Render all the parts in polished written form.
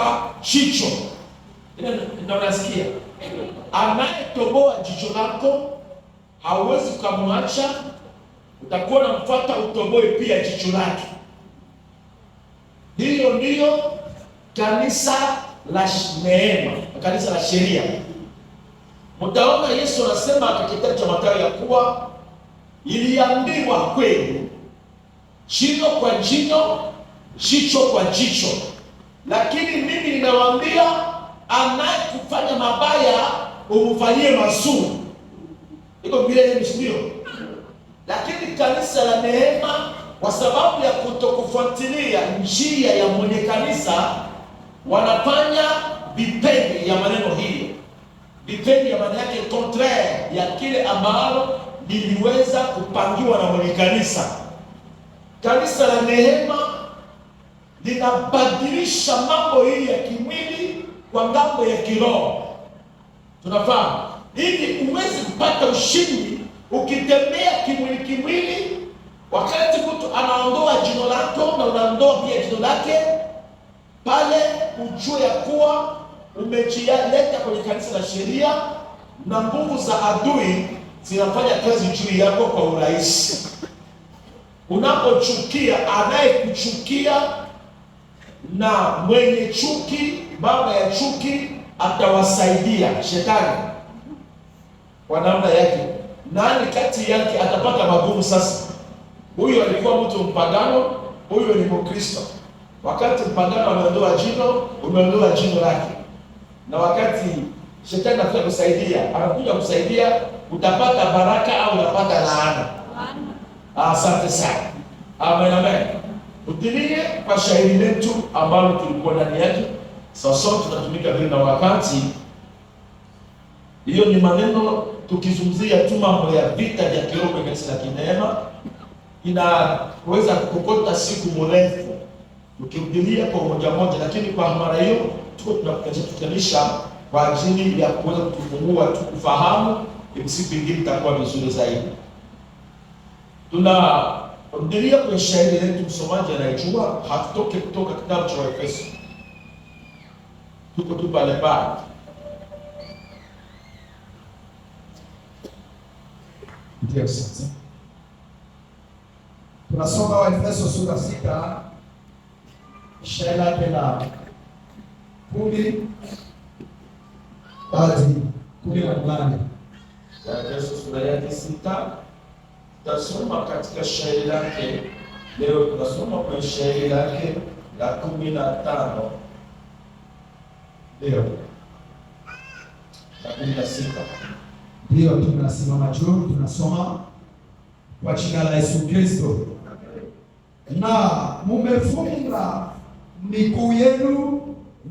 kwa jicho. Ndio unasikia, anayetoboa jicho lako hauwezi kumwacha, utakuwa unamfuata utoboe pia jicho lake. Hiyo ndiyo kanisa la neema, kanisa la sheria. Mtaona Yesu anasema katika kitabu cha Mathayo ya kuwa iliambiwa kweli, jino kwa jino, jicho kwa jicho, lakini mimi ninawaambia, anayekufanya mabaya umfanyie mazuri. Iko vile ndio. Lakini kanisa la neema, kwa sababu ya kutokufuatilia njia ya mwenye kanisa, wanafanya vipindi ya maneno hiyo. Vipindi ya maana yake contraire ya kile ambalo liliweza kupangiwa na mwenye kanisa. Kanisa la neema linabadilisha mambo hii ya kimwili kwa ngambo ya kiroho. Tunafahamu ili uweze kupata ushindi ukitembea kimwili. Wakati mtu anaondoa jino lako na unaondoa pia jino lake, pale ujue ya kuwa umejileta kwenye kanisa la sheria, na nguvu za adui zinafanya kazi juu yako kwa urahisi. Unapochukia, anayekuchukia na mwenye chuki, baba ya chuki atawasaidia shetani kwa namna yake. Nani kati yake atapata magumu sasa? Huyu alikuwa mtu mpagano, huyu ni Mkristo. Wakati mpagano ameondoa jino, umeondoa jino lake. Na wakati shetani anakuja kusaidia, utapata baraka au utapata laana. Asante sana. Amen, amen. Utilie kwa shairi letu ambalo tulikuwa ndani yake. Sasa tunatumika vile na wakati. Hiyo ni maneno tukizungumzia tu mambo ya vita vya kiroho kwa kanisa la kineema. Inaweza kukokota siku mrefu tukirudilia kwa moja moja, lakini kwa mara hiyo tuko tunakutanisha kwa ajili ya kuweza kutufungua tukufahamu, siku nyingine itakuwa vizuri zaidi. Tunarudilia kwa shairi letu, msomaji anayejua, hatutoke kutoka kitabu cha Efeso. Tuko tu pale pale. Ndio sasa. Tunasoma Waefeso sura 6 shairi lake la 10 hadi 18. Waefeso sura ya 6 tutasoma katika shairi lake. Leo tunasoma kwa shairi lake la 15. Ndio. La 16. Ndio tunasimama juu, tunasoma kwa jina la Yesu Kristo. Na mumefunga miguu yenu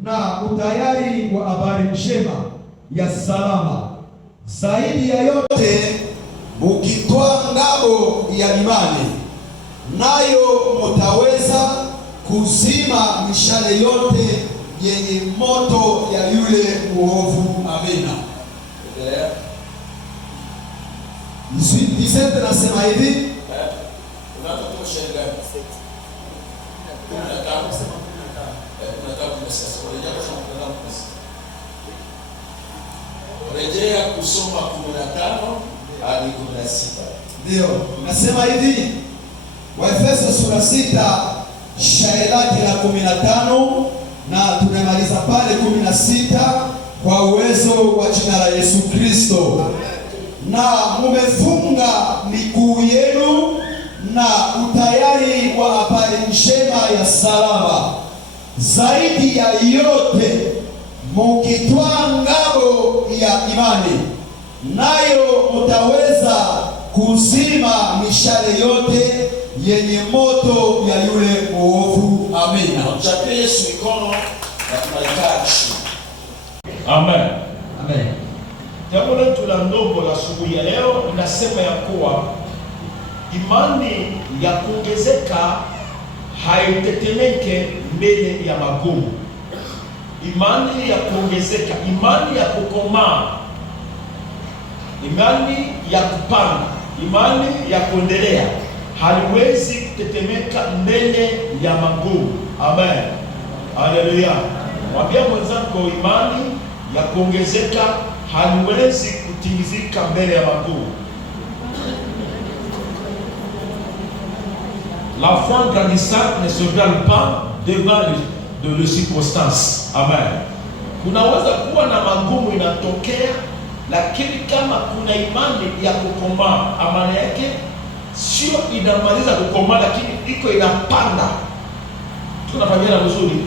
na utayari wa habari njema ya salama. Zaidi ya yote mukitwaa ngao ya imani, nayo mutaweza kuzima mishale yote yenye moto ya yule muovu. Amina. Disente nasema hivi, rejea kusoma 15 hadi 16. Ndio nasema hivi, Waefeso sura 6 shairi lake la 15 na tumemaliza pale 16 kwa uwezo wa jina la Yesu Kristo. Na mumefunga miguu yenu na utayari wa habari njema ya salama. Zaidi ya yote mukitwaa ngao ya imani, nayo mutaweza kuzima mishale yote yenye moto ya yule muovu. Amina. Mchapie Yesu mikono na tunaikaa chini. Amen. Amen. Jambo letu la ndogo la asubuhi ya leo linasema ya kuwa imani ya kuongezeka haitetemeke mbele ya magumu. Imani ya kuongezeka, imani ya kukomaa, imani ya kupanda, imani ya kuendelea haliwezi kutetemeka mbele ya magumu. Amen. Haleluya. Mwambie mwenzako, imani ya kuongezeka haiwezi kutingizika mbele ya makuu. La foi grandissante ne se brûle pas devant de circonstances. Amen. Kunaweza kuwa na magumu inatokea, lakini kama kuna imani ya kukomaa, amani yake sio inamaliza kukomaa, lakini iko inapanda. Tunafanyana vizuri,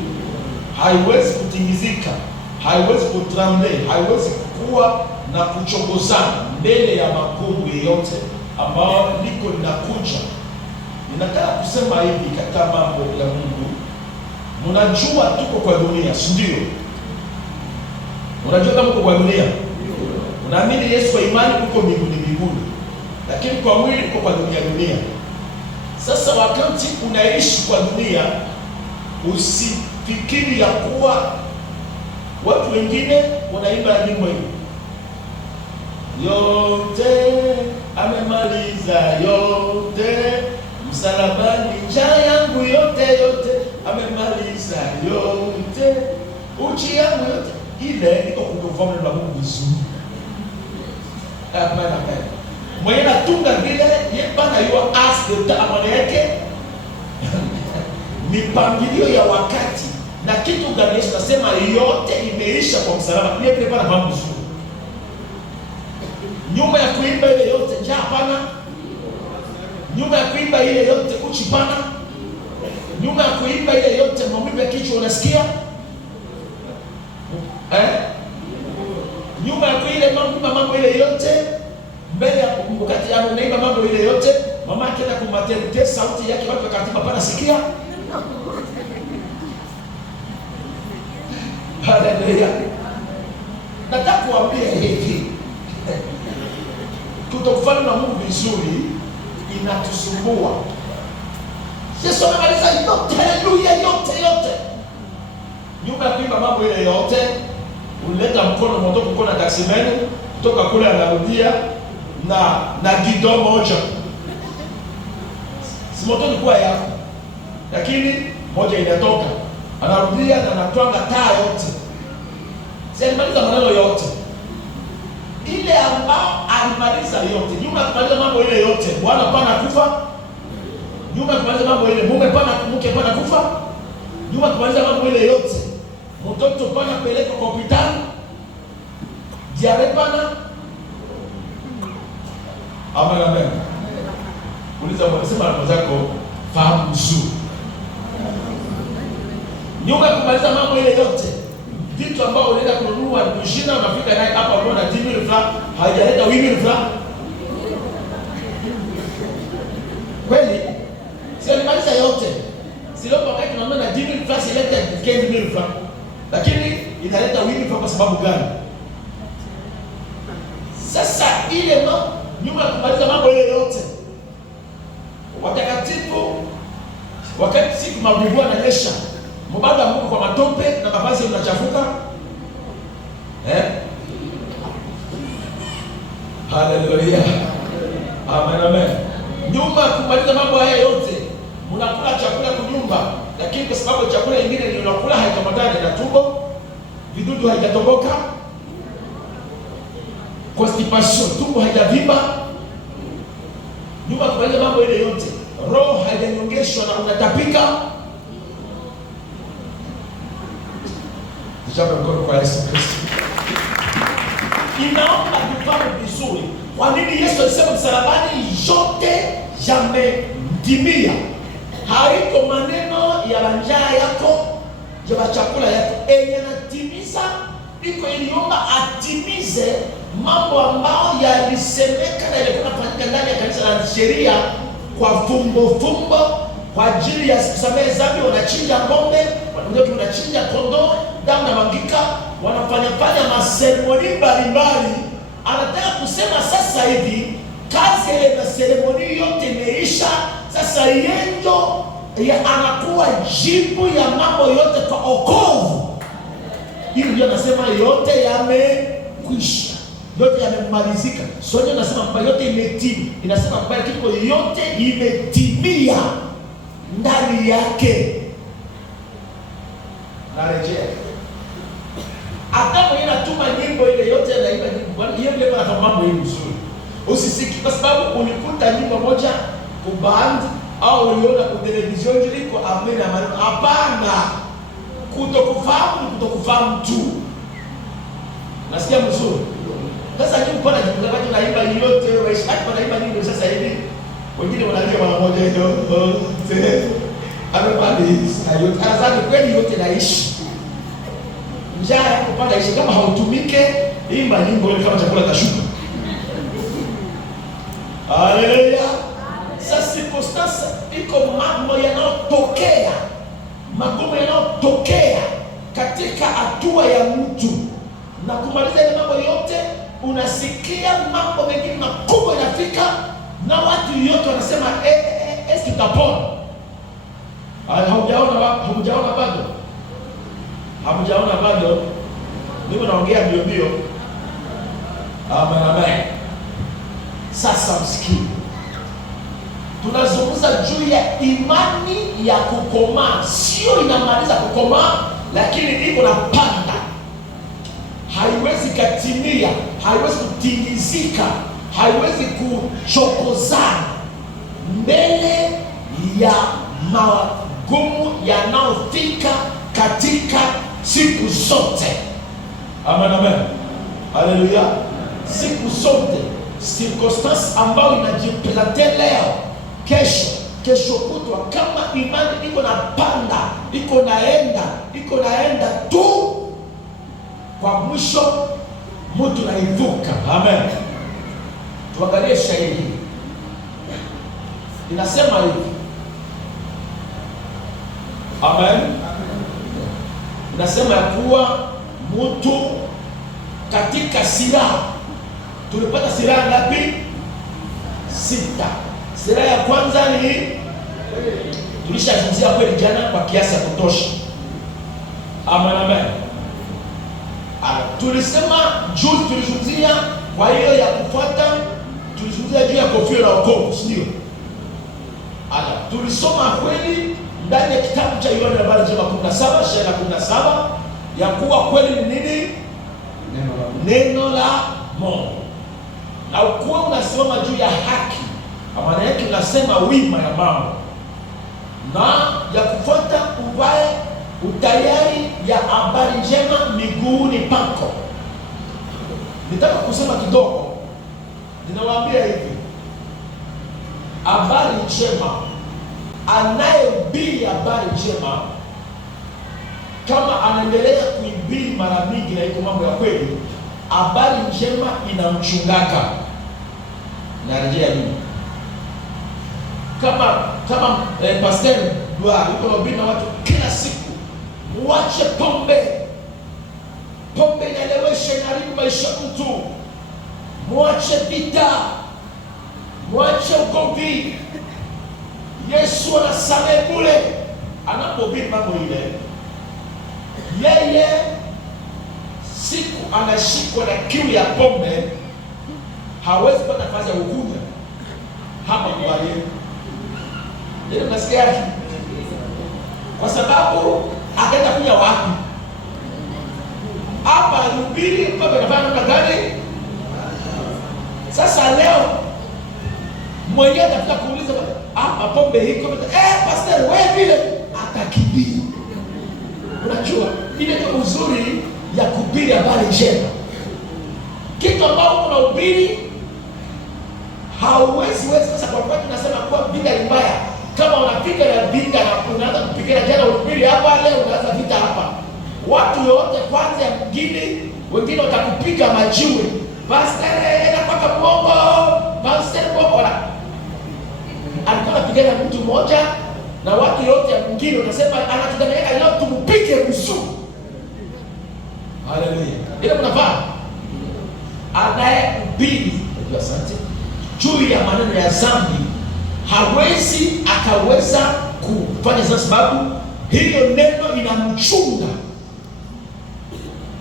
haiwezi kutingizika, haiwezi kutramble, haiwezi kuwa na kuchongozana mbele ya magumu yote ambao liko linakuja. Ninataka kusema hivi katika mambo ya Mungu. Mnajua tuko kwa dunia, si ndio? Unajua kama uko kwa dunia? Unaamini Yesu kwa imani uko mbinguni. Lakini kwa mwili uko kwa dunia. Sasa wakati unaishi kwa dunia, usifikiri ya kuwa watu wengine wanaimba nyimbo hii. Yote amemaliza yote msalabani, njaa yangu yote amemaliza yote, uchi yangu yote. Ile niko kukonform na Mungu vizuri. Amen. Mwenye natunga vile yepana yo ask the amana yake mipangilio ya wakati na kitu gani Yesu nasema yote imeisha kwa msalaba. Ile prepara mambo vizuri. Nyuma ya kuimba ile yote njaa hapana. Nyuma ya kuimba ile yote uchi pana. Nyuma ya kuimba ile yote maumivu ya kichwa unasikia? Nyuma ya kuimba mambo ile yote mbele ya wakati yako unaimba mambo ile yote, mama yake na kumaternite sauti yake watu wakati hapana sikia. Haleluya. Nataka kuambia hivi. Kutokufanya na Mungu vizuri inatusumbua. Yesu anamaliza yote, haleluya, yote. Nyuma ya kuimba mambo ile yote, uleta mkono mmoja na taksimeni, kutoka kule anarudia na gido moja. Si moto ni kwa yako. Lakini moja inatoka. Anarudia na anatwanga taa yote. Alimaliza maneno yote. Ile ambao alimaliza yote. Nyuma ya kumaliza mambo ile yote, Bwana pana kufa. Nyuma ya kumaliza mambo ile, mume pana mke pana kufa. Nyuma ya kumaliza mambo ile yote, mtoto pana peleka kwa hospitali. Diare pana. Amen. Uliza wanasema na zako fahamu vizuri. Nyuma ya kumaliza mambo ile yote, vitu ambao unaenda kununua mshina unafika naye hapa unaona 10,000 francs, haijaleta 8,000 francs. Kweli? Sio nimaliza yote. Sio wakati tunaona na 10,000 francs ileta 15,000 francs. Lakini inaleta 8,000 francs kwa sababu gani? Sasa ile nyuma ya kumaliza mambo ile yote, watakatifu wakati siku mabibua na nyesha mbada Mungu kwa matope na mavazi unachafuka. Haleluya. Amen. Nyuma kumaliza mambo haya yote, mnakula chakula kunyumba, lakini kwa sababu chakula kingine ni unakula haitamatana na tumbo, vidudu haijatoboka, constipation, tumbo haijavimba. Nyuma kumaliza mambo ile yote, roho haijanyongeshwa na unatapika. Jambo mkono kwa Yesu Kristo. Inaomba tufanye vizuri. Kwa nini Yesu alisema msalabani yote yametimia? Haiko maneno ya njaa yako, ya chakula yako. Yanatimiza, iko iliomba atimize mambo ambao yalisemeka na yalikuwa yanafanyika ndani ya kanisa la sheria kwa fumbo kwa ajili ya kusamehe dhambi. Wanachinja ng'ombe, wanachinja kondoo, damu na magika, wanafanya maseremoni mbalimbali. Anataka kusema sasa hivi kazi ile ya seremoni yote imeisha. Sasa yendo anakuwa jibu ya mambo yote kwa okovu. Hiyo ndio anasema yote yamekwisha, yote yamemalizika. Sote nasema kwamba yote imetimia. Inasema kwamba kitu yote imetimia ndani yake. Narejea wengine wanafanya mambo hii mzuri. Usisiki kwa sababu ulikuta nyimbo moja kuband au uliona kwa television liko amena maneno. Hapana. Kutokufahamu tu. Nasikia mzuri. Sasa nyinyi mbona watu naimba yote wewe shati wanaimba nyingi sasa hivi. Wengine wanalia mara moja hiyo. Anabadi ayo kazaji kweli yote naishi. Njaa kupanda ishi kama hautumike imba nyimbo ile kama chakula kashuka. Haleluya. Sasa circumstance iko mambo yanayotokea. Magumu yanayotokea katika hatua ya mtu. Na kumaliza ile mambo yote unasikia mambo mengine makubwa yanafika na watu yote wanasema tutapona. Hamjaona bado? Hamjaona bado? Niko naongea mbio. Amen. Sasa msikie. Tunazungumza juu ya imani ya kukomaa. Sio inamaliza kukomaa, lakini iko na panda. Haiwezi katimia, haiwezi kutingizika, haiwezi kuchokozana mbele ya magumu yanayofika katika siku zote. Amen. Haleluya. Siku zote, circumstance ambayo inajipresente leo, kesho kutwa, kama imani iko na panda, iko naenda tu, kwa mwisho mtu naivuka. Amen. Tuangalie shairi hii. Inasema hivi. Amen. Inasema ya kuwa mtu katika silaha. Tulipata silaha ngapi? 6. Silaha ya kwanza ni tulishazungumzia kweli jana kwa kiasi ya kutosha. Amen. Tulisema juzi tulizungumzia kwa hiyo ya kufuata, tulizungumzia juu ya kofia la wokovu, sio? Tulisoma kweli ndani ya kitabu cha Yohana habari njema 17 shairi la 17 ya kuwa kweli ni nini? Neno la Mungu. Na ukuwa unasimama juu ya haki, maana yake unasema wima ya mambo. Na ya kufuata uvae utayari ya habari njema miguuni pako. Nitaka kusema kidogo. Ninawaambia hivi. Habari njema, anayehubiri habari njema, kama anaendelea kuhubiri mara mingi na iko mambo ya kweli, habari njema inamchungaka. Narejea nini? Kama pastor Dua yuko anahubiri na watu kila siku, muache pombe. Pombe inalewesha, inaharibu maisha mtu. Muache vita. Muache ugomvi. Yesu anasamehe bure. Anapohubiri mambo ile, yeye siku anashikwa na kiu ya pombe, hawezi kupata nafasi ya ukunya hapa kwa yeye. Ndio nasikia kwa sababu akaenda kunya wapi? Hapa alihubiri pombe inafanya namna gani? Sasa leo mwenyewe anataka kuuliza hapa pombe hiko, pastor wewe vile atakimbia. Unajua ile ndio uzuri ya kuhubiri habari njema. Kitu ambao unahubiri hauwezi sasa. Kwa kweli tunasema kwa vita ni mbaya. Kama unapiga na vita na unaanza kupiga jana uhubiri hapa, leo unaanza vita hapa, watu wote kwanza wengine watakupiga majiwe. Pastor anapaka muongo, pastor muongo. Alikuwa anapigana na mtu mmoja na watu wote wengine wanasema anatudanganya leo tumpige msu. Haleluya. Ile mnafahamu? Anayehubiri, asante, juu ya maneno ya dhambi hawezi akaweza kufanya kwa sababu hiyo neno inamchunga.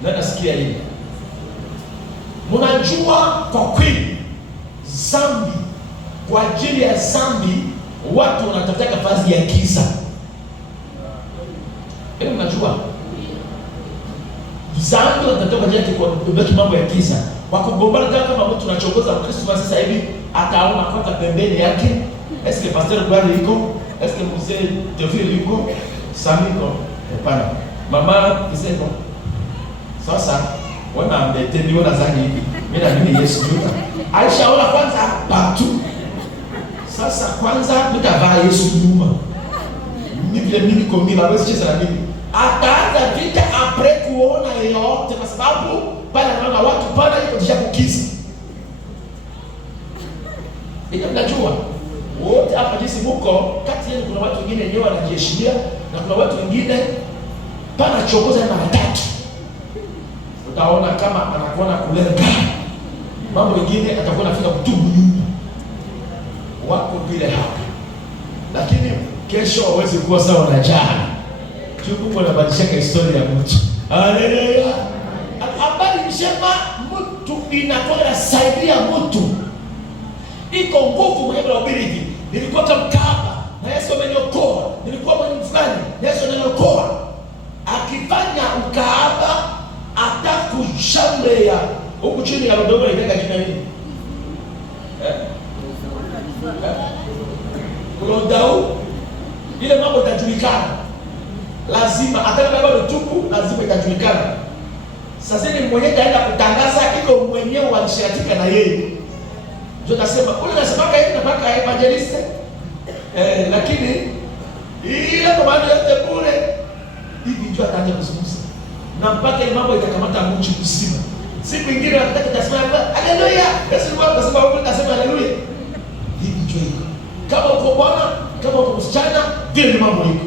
Na nasikia hivi. Mnajua kwa kweli dhambi, kwa ajili ya dhambi watu wanatafuta nafasi ya giza. Mnajua Zambi watatoka jake kwa kubaki mambo ya giza. Wakugombana kama mtu tunachokoza Mkristo sasa hivi ataona kwanza pembeni yake. Est-ce que pasteur Gloire iko? Est-ce que mzee Théophile iko? Samiko? Hapana. Mama iseko. Sasa wana mbeteni wana zani hivi. Mimi na mimi Yesu yuta. Aishaona kwanza patu. Sasa kwanza nitavaa Yesu nyuma. Mimi vile mimi kombi hawezi cheza na mimi. Ataanza vita apre kuona yote kwa sababu pale naona watu pale iko kisha kukiza. Ndio mnajua wote hapa jinsi muko kati yenu, kuna watu wengine wenyewe wanajiheshimia na kuna watu wengine pana chokoza mara tatu. Utaona kama anakuona kulenga mambo mengine, atakuwa anafika kutubu nyuma. Wako vile hapa, lakini kesho hawezi kuwa sawa na jana. Mungu anabadilisha historia ya mtu. Haleluya. Habari njema mtu inakuwa saidia mtu. Iko nguvu mwenye kuhubiri. Nilikuwa kama mkaba na Yesu ameniokoa. Nilikuwa mwenye fulani, Yesu ameniokoa. Akifanya ukahaba atakushamlea huku chini ya rodomo inaitwa jina hili. Kulondau ile mambo itajulikana. Lazima hata kama bado tupu, lazima itajulikana. Sasa ni mwenyewe taenda kutangaza, iko mwenyewe walishiratika na yeye. Ndio nasema ule nasema hivi na mpaka evangelist lakini ile kwa maana yote bure hivi ndio ataanza kuzungumza na mpaka ile mambo itakamata mtu mzima. Siku nyingine wanataka kusema haleluya, Yesu Bwana, kwa sababu tunasema haleluya. Hivi ndio iko. Kama uko bwana, kama uko msichana, vile mambo iko.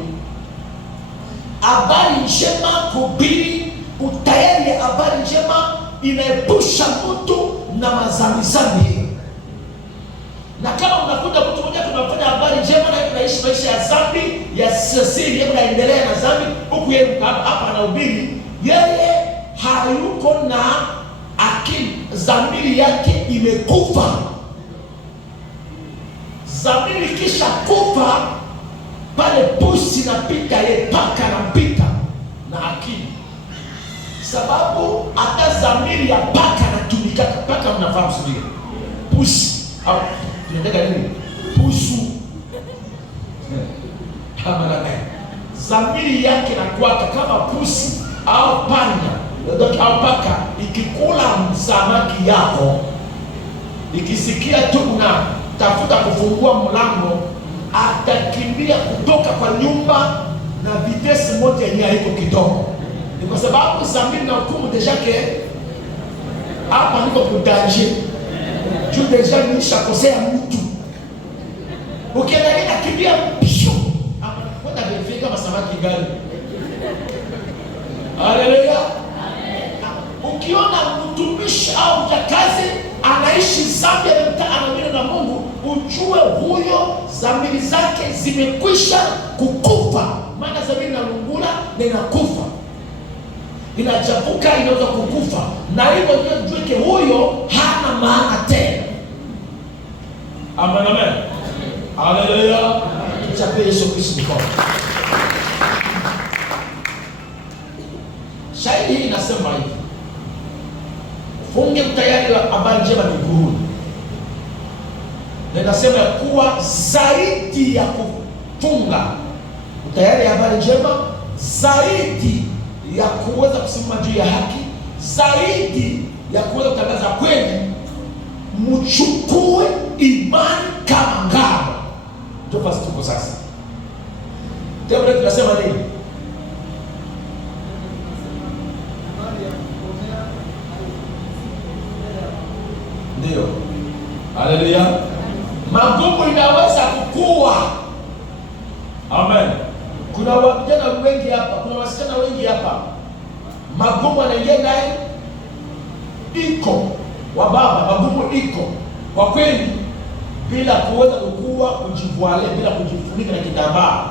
Habari njema kuhubiri, utayari ya habari njema inaepusha mtu na mazambi. Na kama unakuta mtu mmoja tunafanya habari njema na tunaishi maisha ya dhambi, ya siri, yeye anaendelea na dhambi, huku yeye hapa anahubiri, yeye hayuko na akili, dhamiri yake imekufa. Dhamiri kisha kufa, pale pusi napita, ye paka napita na akili. Sababu hata dhamiri ya paka natumika, paka mnafahamu sio? Pusi au tunataka nini? Pusu. Kama la dhamiri yake nakuwa kama pusi au panya, ndio au paka ikikula samaki yako, ikisikia tu na tafuta kufungua mlango, atakimbia kutoka kwa nyumba na vitesi moja yenye haiko kidogo. Ni kwa sababu dhamiri na hukumu deja ke hapa niko kudanje. Juu deja nishakosea mtu. Ukiangalia kimbia pisho. Hapa kwenda verify kama samaki gani. Haleluya. Ukiona mtumishi au mjakazi anaishi dhambi anamwona na Mungu, ujue huyo dhamiri zake zimekwisha kukufa. Maana dhamiri inalungula na inakufa, inachafuka, inaweza kukufa, na hivyo ndio ujue huyo hana maana tena. Amen, amen. Haleluya. Tuchape Yesu Kristo mkono. Shahidi hii inasema hivi: funge tayari la habari njema miguuni. Na inasema kuwa zaidi ya kufunga tayari habari njema, zaidi ya kuweza kusimama juu ya haki, zaidi ya kuweza kutangaza kweli, mchukue imani kama ngao. Ndio basi tuko sasa. Tena tunasema nini? Ndio. Haleluya. Magumu inaweza kukua. Amen. Kuna vijana wengi hapa, kuna wasichana wengi hapa. Magumu anaingia naye iko. Wa baba, magumu iko. Kwa kweli bila kuweza kukua, kujivualia, bila kujifunika na kitambaa.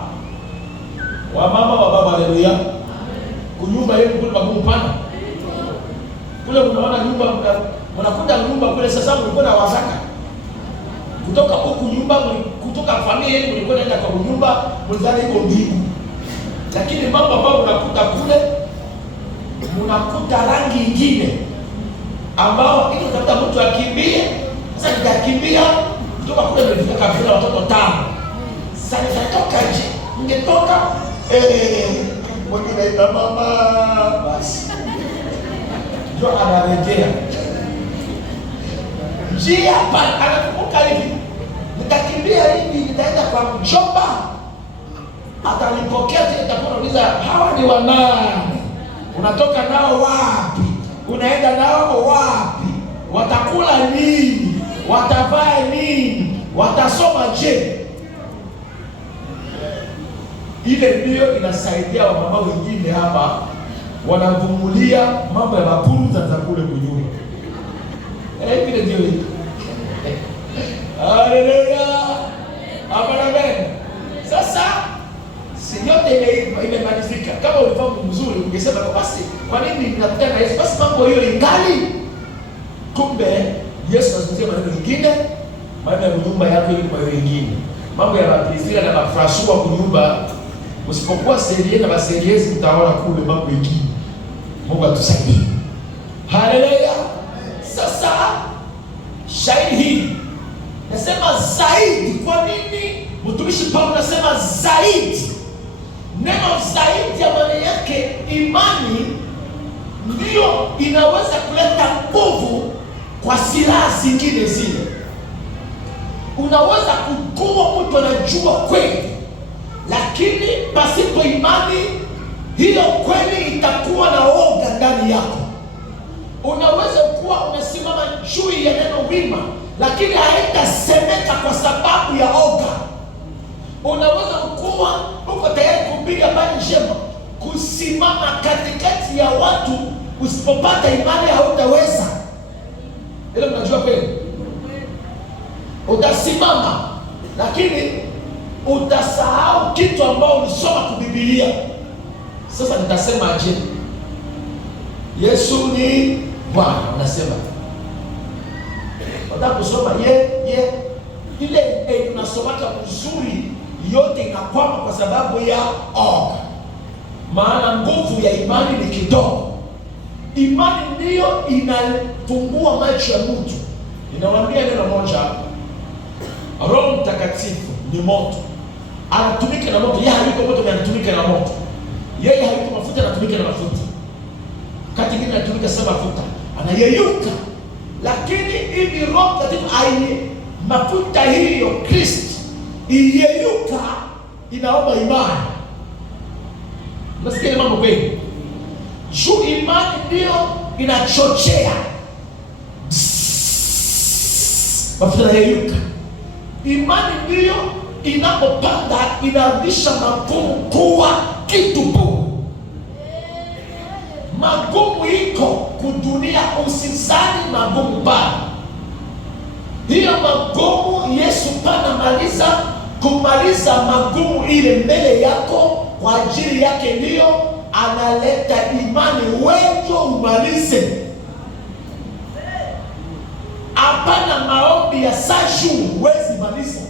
Wa mama, wa baba, haleluya. Kunyumba yenu kuna magumu pana. Kule unaona nyumba, mnakuta nyumba kule sasa mlikuwa na wazaka. Kutoka huku nyumba, kutoka familia yenu mlikuwa naenda kwa nyumba, mlizani iko mbingu. Lakini mambo ambayo unakuta kule munakuta rangi ingine ambao ili utakuta mtu akimbie. Sasa nikakimbia kutoka kule nilifika kabila watoto 5. Sasa nikatoka nje, ningetoka mwingine ita mama basi ndio anarejea njia pale, anakumbuka hivi, nikakimbia hivi, nitaenda kwa mjomba, atanipokea tena, nitakuwa nauliza hawa ni wanani, unatoka nao wapi, unaenda nao wapi, watakula nini, watavaa nini, watasoma je? Ile ndio inasaidia wamama wengine hapa wanavumulia mambo ya mapuruza za kule kunyuma. Vile ndio hiyo. Haleluya. Amen. Sasa si yote imemalizika. Kama ulifahamu mzuri ungesema basi kwa nini ninakutana na Yesu? Basi mambo hiyo ingali. Kumbe Yesu anazungumzia maneno mengine, maneno ya nyumba yako ili kwa wengine. Mambo ya Baptista na mafrashua kunyumba, usipokuwa serie na baseriezi mtaona kule mambo mengine. Mungu atusaidie. Haleluya. Sasa shairi hii nasema zaidi. Kwa nini mtumishi Paulo nasema zaidi? Neno zaidi ya maana yake imani ndio inaweza kuleta nguvu kwa silaha zingine zile. Unaweza kukua mtu anajua kweli, lakini pasipo imani hiyo kweli itakuwa na woga ndani yako. Unaweza kuwa umesimama juu ya neno wima, lakini haitasemeka kwa sababu ya oga. Unaweza kuwa uko tayari kupiga habari njema, kusimama katikati ya watu, usipopata imani hautaweza. Ile mnajua kweli, utasimama lakini utasahau kitu ambao ulisoma kwa Biblia. Sasa nitasema aje? Yesu ni Bwana, unasema unataka kusoma ile tunasomaka mzuri, yote inakwama kwa sababu ya oga. Maana nguvu ya imani ni kidogo. Imani ndiyo inafungua macho ya mtu. Inawaambia neno moja, Roho Mtakatifu ni moto, anatumika na moto. Yeye hayuko moto, anatumika na moto. Yeye hayuko mafuta, anatumika na mafuta. Kati ngine anatumika sana mafuta, anayeyuka. Lakini hivi Roho Mtakatifu aini mafuta hiyo Kristo iyeyuka, inaomba imani. Nasikia mambo kweli. Juu imani ndio inachochea mafuta yeyuka. Imani ndio inapopanda inarudisha magumu kuwa kitu bora. Magumu iko kudunia, usizani magumu bana. Hiyo magumu Yesu pana kumaliza magumu ile mbele yako kwa ajili yake, ndio analeta imani wewe umalize. Hapana maombi ya sashu huwezi maliza.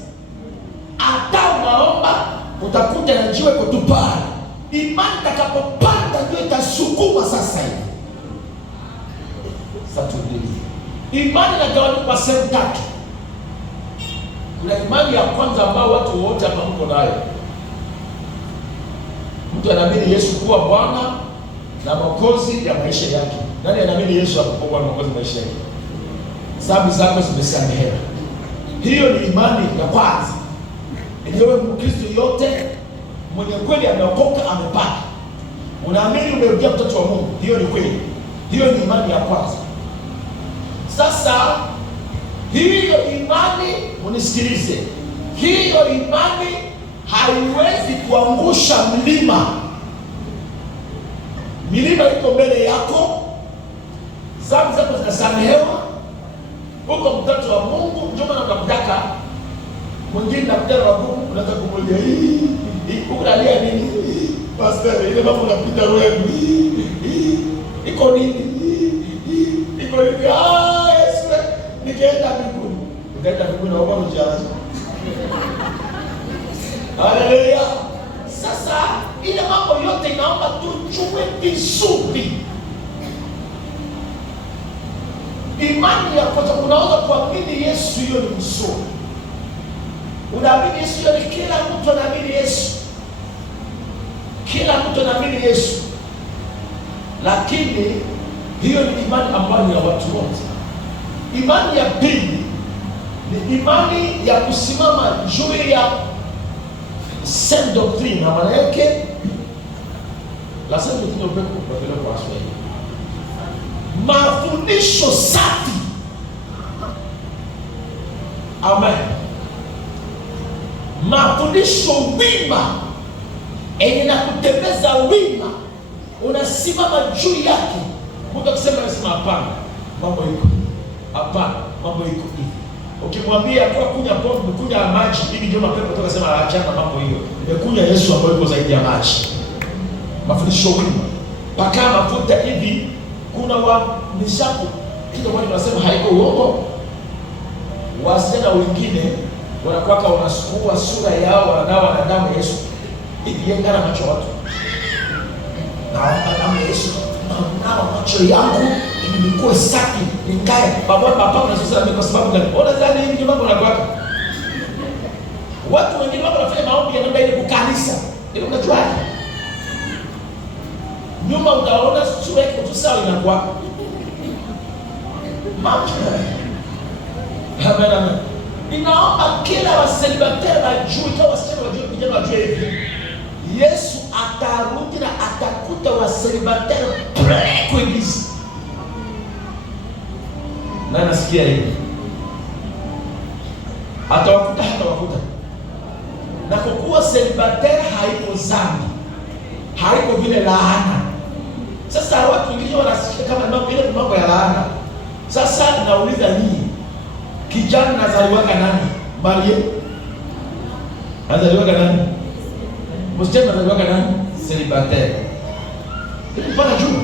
Hata unaomba utakuja na jiwe kutupana. Imani takapopanda ndio itasukuma sasa hivi. Imani inagawanyika kwa sehemu 3. Kuna imani ya kwanza ambao watu wote hapa mko nayo. Mtu anaamini Yesu kuwa Bwana na Mwokozi ya maisha yake. Nani anaamini Yesu akuwa Bwana na Mwokozi wa maisha yake? Dhambi zako zimesamehewa. Hiyo ni imani ya kwanza. Wewe Mkristo yote mwenye kweli ameokoka, amepata. Unaamini umerudia mtoto wa Mungu. Hiyo ni kweli. Hiyo ni imani ya kwanza. Sasa hiyo imani, unisikilize, hiyo imani haiwezi kuangusha mlima. Milima iko mbele yako, dhambi zako zinasamehewa, uko mtoto wa Mungu. Ndio maana unakutaka mwingine na mtaro wa Mungu, unataka kumwambia unalia nini? Pastor, ile mambo unapita wewe. Iko nini? Iko nini? Yesu, nikaenda mbinguni. Nikaenda mbinguni na Bwana mjaza. Haleluya. Sasa ile mambo yote inaomba tujue vizuri Imani ya kwanza, unaweza kuamini Yesu, hiyo ni mzuri. Unaamini Yesu, hiyo ni kila mtu anaamini Yesu. Kila mtu anaamini Yesu. Lakini hiyo ni imani ambayo ni ya watu wote. Imani ya pili ni imani ya kusimama juu ya sainte doctrine, na maana yake la sainte doctrine upepo kwa Kiswahili, mafundisho safi. Amen. Mafundisho wima yenye na kutembeza wima, unasimama juu yake. Mtu akisema anasema hapana, mambo iko hapana, mambo iko hivi. Ukimwambia kwa kunywa pombe, kunywa maji hivi, ndio mapepo kutoka sema achana mambo hiyo. Nimekunywa Yesu ambaye yuko zaidi ya maji. Mafundisho wima. Paka mafuta hivi, kuna wa nishapo kitu ambacho tunasema haiko uongo. Wasichana wengine wanakuwa wanasukua sura yao, wanadawa na damu ya Yesu. Hivi yengana macho watu. Na damu ya Yesu. Na macho yangu ili nikuwe safi, nikae. Baba unasema kwa sababu gani? Unadhani hivi ndio mambo yanakuwa? Watu wengine wanafanya maombi yanaenda ile kukanisa. Ile unajua? Nyuma utaona sura yake tu sawa inakuwa. Mambo. Amen. Ninaomba kila waselibateri wajue, kila wasichana wajue, vijana wajue hivi. Yesu atarudi na atakuta waselibateri kwa Yesu. Na nasikia hivi. Atawakuta hata wakuta. Na kwa kuwa selibateri haiko dhambi, haiko vile laana. Sasa watu wengine wanasikia kama mambo ile mambo ya laana. Sasa nauliza nini? Kijana nazaliwaga nani? Maria. Nazaliwaga nani? Msichana nazaliwaga nani? Celibatere. Mpaka juu.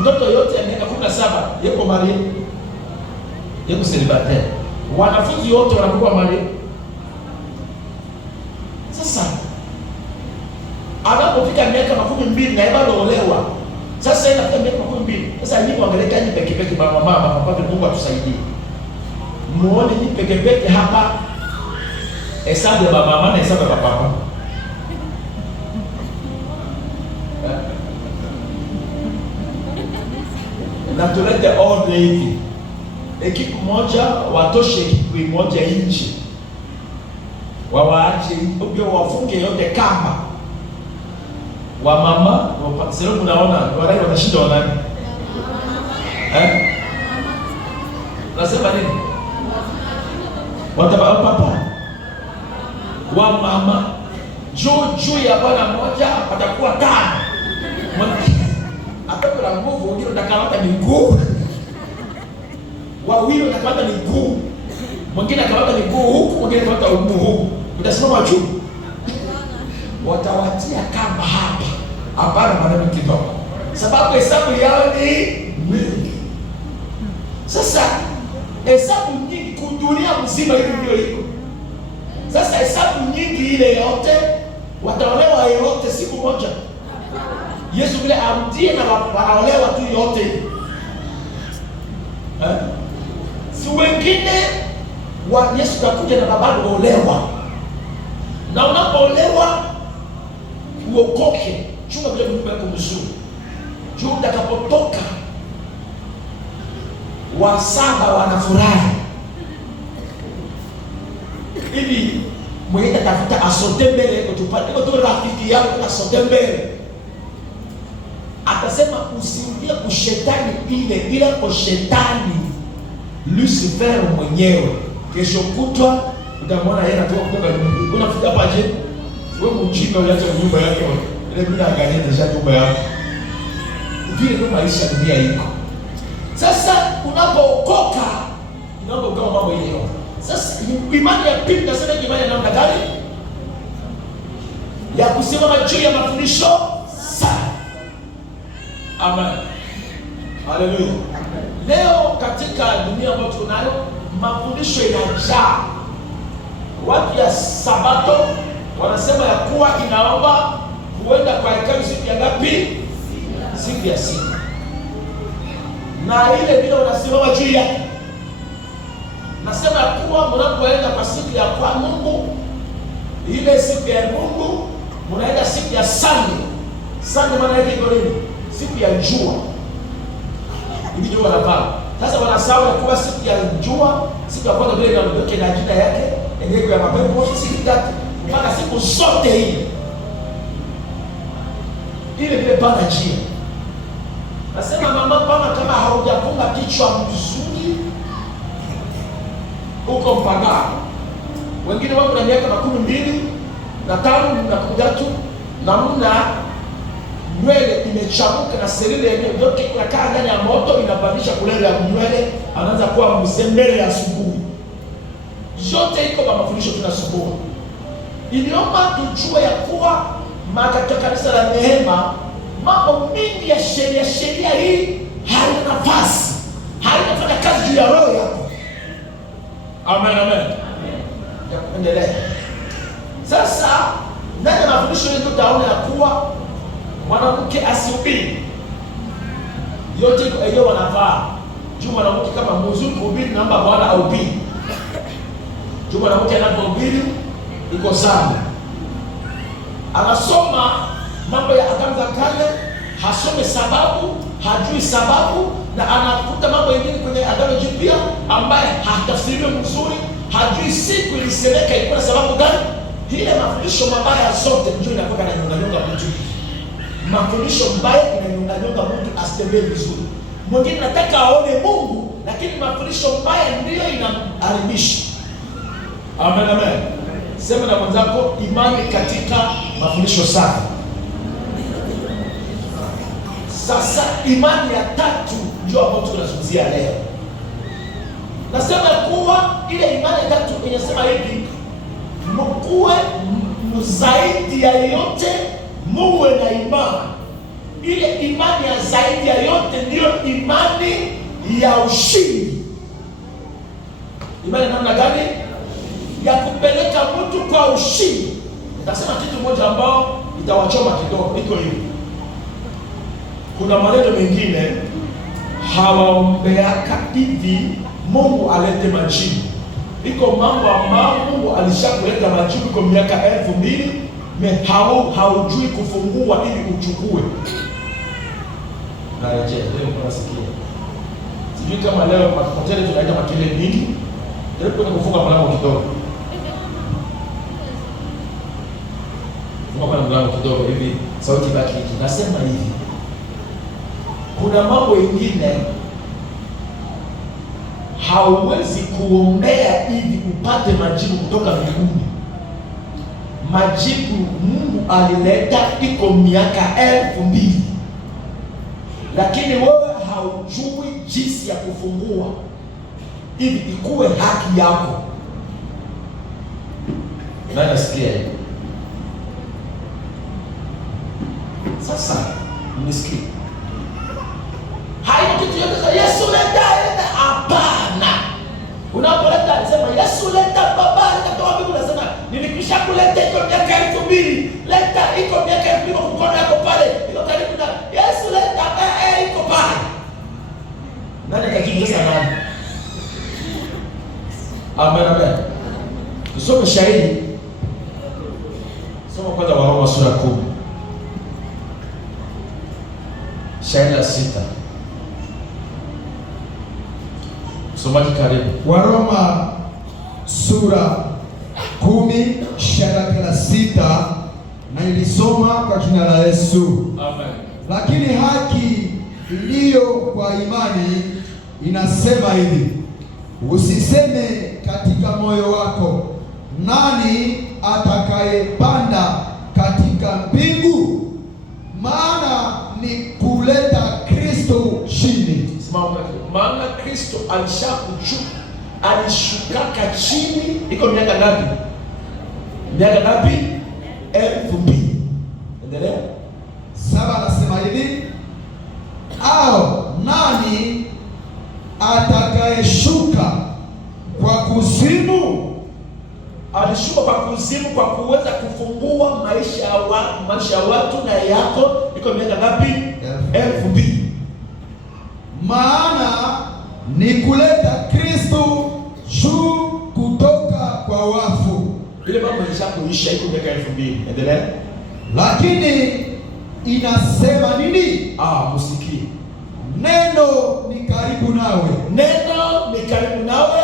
Mtoto yote ya miaka 17 yuko Maria. Yuko celibatere. Wanafunzi wote wanakuwa Maria. Sasa anapofika miaka 12 na bado olewa. Sasa inafika miaka 12. Sasa nyinyi angalia ni peke mama mpaka Mungu atusaidie. Muone ni peke hapa, hesabu ya mama na hesabu ya papa. Na tulete order hivi. Ekipu moja watoshe ekipu moja nje. Wawaache ndio wafunge yote kamba. Wa mama, sio mnaona wale watashinda wanani? Nasema nini? Wataba papa wa mama juu ya bwana moja atakuwa 5. Atakuwa nguvu, wengine utakamata miguu. Wawili utakamata miguu. Mwingine akamata miguu huku, mwingine akamata mguu huku. Utasimama juu. Watawatia kamba hapa. Hapana maneno kidogo. Sababu hesabu yao ni mingi. Sasa hesabu nyingi kudunia mzima hivi ndio iko. Sasa hesabu nyingi ile yote wataolewa yote siku moja. Yesu vile arudie na wanaolewa tu yote. Si wengine wa Yesu takuja na babado olewa. Na unapoolewa uokoke, chunga vile Mungu yako mzuri. Juu utakapotoka wa 7 wanafurahi. Hivi mwenye tafuta asote mbele kutupata iko tu rafiki yako asote mbele. Atasema usiingie kwa shetani ile bila kwa shetani Lucifer mwenyewe. Kesho kutwa utamwona yeye anatoka kutoka nyumba. Unafika paje? Wewe mjinga uliacha nyumba yako. Ile bila angalia deja nyumba yako. Vile ndio maisha dunia iko. Sasa unapookoka unapogawa mambo hiyo. Sasa imani ya pili nasema imani ya namna gani? Ya kusimama juu ya mafundisho safi. Amen. Haleluya. Leo katika dunia ambayo tunayo mafundisho inajaa. Watu ya Sabato wanasema ya kuwa inaomba kuenda kwa hekalu siku ya ngapi? Siku ya 6. na ile vile unasimama juu yake. Nasema kuwa mnapoenda kwa siku ya kwa Mungu, ile siku ya Mungu, mnaenda siku ya Sunday. Sunday maana yake iko nini? Siku ya jua. Hivi ndio wanafanya. Sasa wanasahau kuwa siku ya jua, siku ya kwanza vile inaondoka na jina yake, yenyewe ya mapepo, siku tatu mpaka siku zote hii. Ile vile pana njia. Nasema mama, kama haujafunga kichwa mzuri uko mpagano. Wengine wako na miaka 12 na 5 na 13 na mna nywele imechamuka na selile yenyewe yote inakaa ndani ya moto, inabadilisha kulele ya nywele, anaanza kuwa mzembele ya asubuhi. Yote iko kwa mafundisho tunasumbua. Iliomba tujue ya kuwa katika kanisa la Neema mambo mingi ya sheria hii haina nafasi, hainafanya kazi juu ya roho yako. Amen. Ya kuendelea. Sasa ndani ya mafundisho yetu tutaona ya kuwa mwanamke asihubiri. Yote hiyo wanafaa. Juu mwanamke kama mzuri kuhubiri, naomba Bwana ahubiri. Juu mwanamke anapohubiri iko sawa. Anasoma mambo ya Agano la Kale, hasome sababu, hajui sababu, na anakuta mambo mengine kwenye Agano Jipya ambaye hatafsiriwi mzuri, hajui siku ilisemeka ilikuwa na sababu gani. Ile mafundisho mabaya zote ndio inakuwa na nyonga mtu. Mafundisho mbaya inanyonga mtu asitembee vizuri. Mwingine nataka aone Mungu, lakini mafundisho mbaya ndio inaharibisha. Amen. Sema na mwenzako, imani katika mafundisho safi. Sasa imani ya tatu ndio ambayo tunazungumzia leo. Nasema kuwa ile imani ya tatu inasema hivi: mkuwe zaidi ya yote muwe na imani. Ile imani ya zaidi ya yote ndio imani ya ushindi. Imani namna gani? Ya kupeleka mtu kwa ushindi. Nitasema kitu moja ambao itawachoma kidogo. Iko hivi: kuna maneno mengine hawaombeaka hivi Mungu alete majibu. Iko mambo ambayo Mungu alishakuleta majibu kwa miaka 2000, haujui kufungua ili uchukue. Narejea leo kwa sikia. Sijui kama leo hoteli tunaita makelele mingi. Leo kufunga mlango kidogo. Funga mlango kidogo hivi sauti baki. Nasema hivi: kuna mambo mengine hauwezi kuombea ili upate majibu kutoka mbinguni. Majibu Mungu alileta iko miaka 2000, lakini wewe haujui jinsi ya kufungua ili ikuwe haki yako. Nasikia hiyo. Sasa mnisikie. Hayo kitu yote Yesu leta. Hapana. Unapoleta sema Yesu leta baba, natoa Biblia nasema nilikwisha kuleta iko miaka 2000. Leta iko miaka 2000 kwa mkono yako pale. Iko karibu na Yesu leta iko pale. Nani kajiuliza nani? Amen. Tusome shahidi. Soma kwanza Waroma sura 10. Shahidi la 6. Somaji karibu. Waroma sura 10 shahidi la 6, na ilisoma kwa jina la Yesu. Amen. Lakini haki iliyo kwa imani inasema hivi: usiseme katika moyo wako, nani atakayepanda katika mbingu? Maana ni kuleta Kristo chini. Maana Kristo alishukaka chini. Iko miaka ngapi? Miaka ngapi? 2000. Endelea. 7 anasema hivi: au nani atakayeshuka kwa kuzimu? Alishuka kwa kuzimu kwa kuweza kufungua maisha ya watu na yako. Iko miaka ngapi? 2000. Maana ni kuleta Kristo juu kutoka kwa wafu. Ile mambo ilishakuisha iko miaka 2000. Endelea. Lakini inasema nini? Msikie. Neno ni karibu nawe. Neno ni karibu nawe,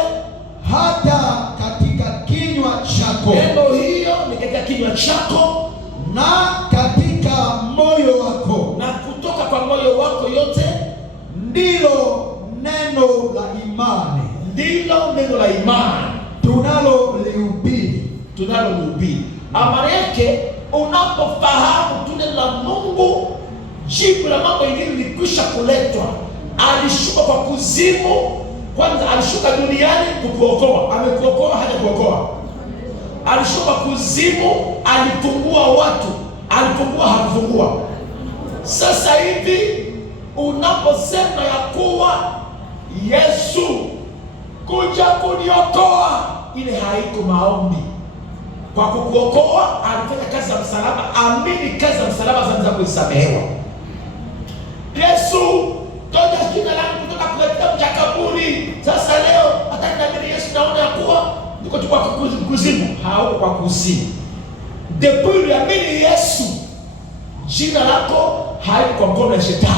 hata katika kinywa chako. Neno hiyo ni katika kinywa chako na katika moyo wako, na kutoka kwa moyo wako yote. Ndilo neno la imani, ndilo neno la imani tunalolihubiri. Maana yake unapofahamu tu neno la Mungu, jibu la mambo mengine lilikwisha kuletwa. Alishuka kwa kuzimu kwanza, alishuka duniani kukuokoa. Amekuokoa, hajakuokoa? Alishuka kuzimu, alifungua watu, alifungua, hakufungua. Sasa hivi unaposema ya kuwa Yesu kuja kuniokoa, ile haiko maombi. Kwa kukuokoa alifanya kazi ya msalaba. Amini kazi ya msalaba, dhambi zako zisamehewa. Yesu toja jina langu kutoka kwa kitabu cha kaburi. Sasa leo hata ninaamini Yesu, naona ya kuwa niko tu kwa kuzimu. Hauko kwa kuzimu. Depuis uliamini Yesu, jina lako haiko kwa mkono wa shetani.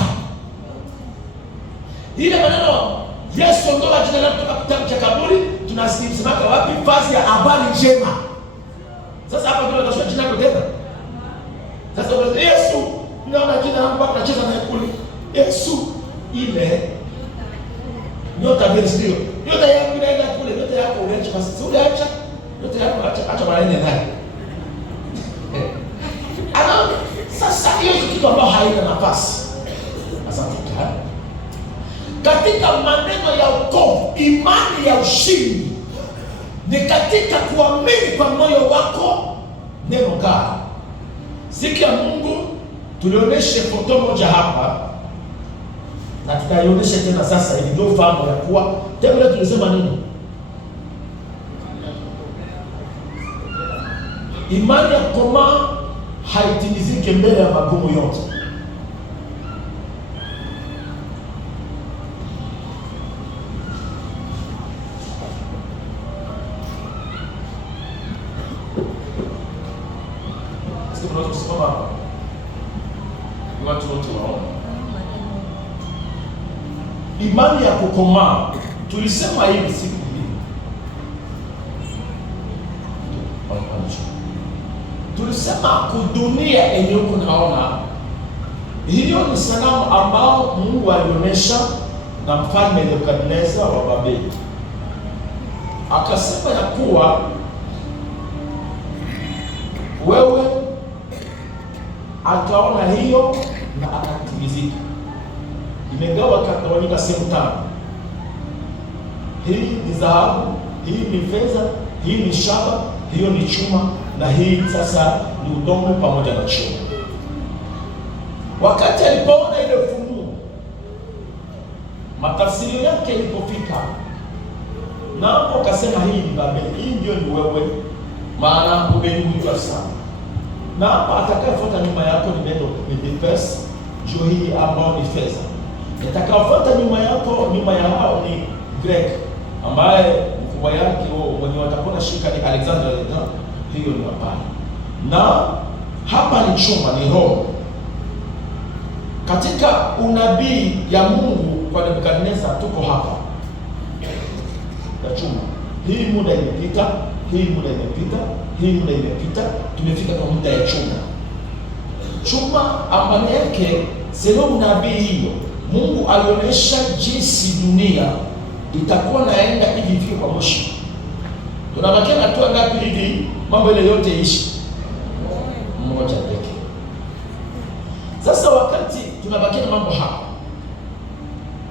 Ile maneno Yesu ondoa jina lako kutoka kitabu cha kaburi, tunasimama wapi? Fazi ya habari njema. Sasa hapa ndio tunasema jina lako tena. Sasa Yesu, naona jina langu hapa nacheza na kule. Yesu ile nyota vile sio. Nyota yangu inaenda kule, nyota yako unaacha basi. Ule acha. Nyota yako acha malaini ndani. Sasa hiyo kitu ambayo haina nafasi. Asante sana. Katika maneno ya wokovu, imani ya ushindi ni katika kuamini kwa moyo wako neno gani. Siku ya Mungu tulionyeshe foto moja hapa, na tutaionyesha tena sasa hivi, ndio fahamu ya kuwa tena tulisema nini? Imani ya koma haitimizike mbele ya magumu yote. Imani ya kukomaa tulisema hivi siku hii, tulisema kudunia yenye uko naona, hiyo ni sanamu ambao Mungu alionyesha na mfalme Nebukadneza wa Babeli. Akasema ya kuwa wewe, akaona hiyo na akatimizika. Imegawa katawanyika sehemu 5. Hii ni dhahabu, hii ni fedha, hii ni shaba, hiyo ni chuma, na hii sasa ni udongo pamoja na chuma. Wakati alipoona ile ufunuo, matafsiri yake ilipofika, na hapo akasema hii ni Babeli, hii ndio ni wewe, maana umeinuliwa sana. Na hapa atakayefuata nyuma yako ni neno ni pesa, juu hii ambao ni fedha. Atakayefuata nyuma ya hao ni Greg, ambaye mkubwa yake mwenye watakuwa shika ni Alexander the Great. Hiyo ni hapa. Na hapa ni chuma, ni roho. Katika unabii ya Mungu kwa Nebukadneza tuko hapa ya chuma. Hii muda imepita, hii muda imepita, hii muda imepita, tumefika kwa muda ya chuma. Chuma ambayo yake sio unabii hiyo. Mungu alionyesha jinsi dunia itakuwa naenda hivi ifike kwa mwisho. Tunabakia na hatua ngapi hivi mambo ile yote ishi? Mmoja pekee. Sasa wakati tunabakia na mambo hapa,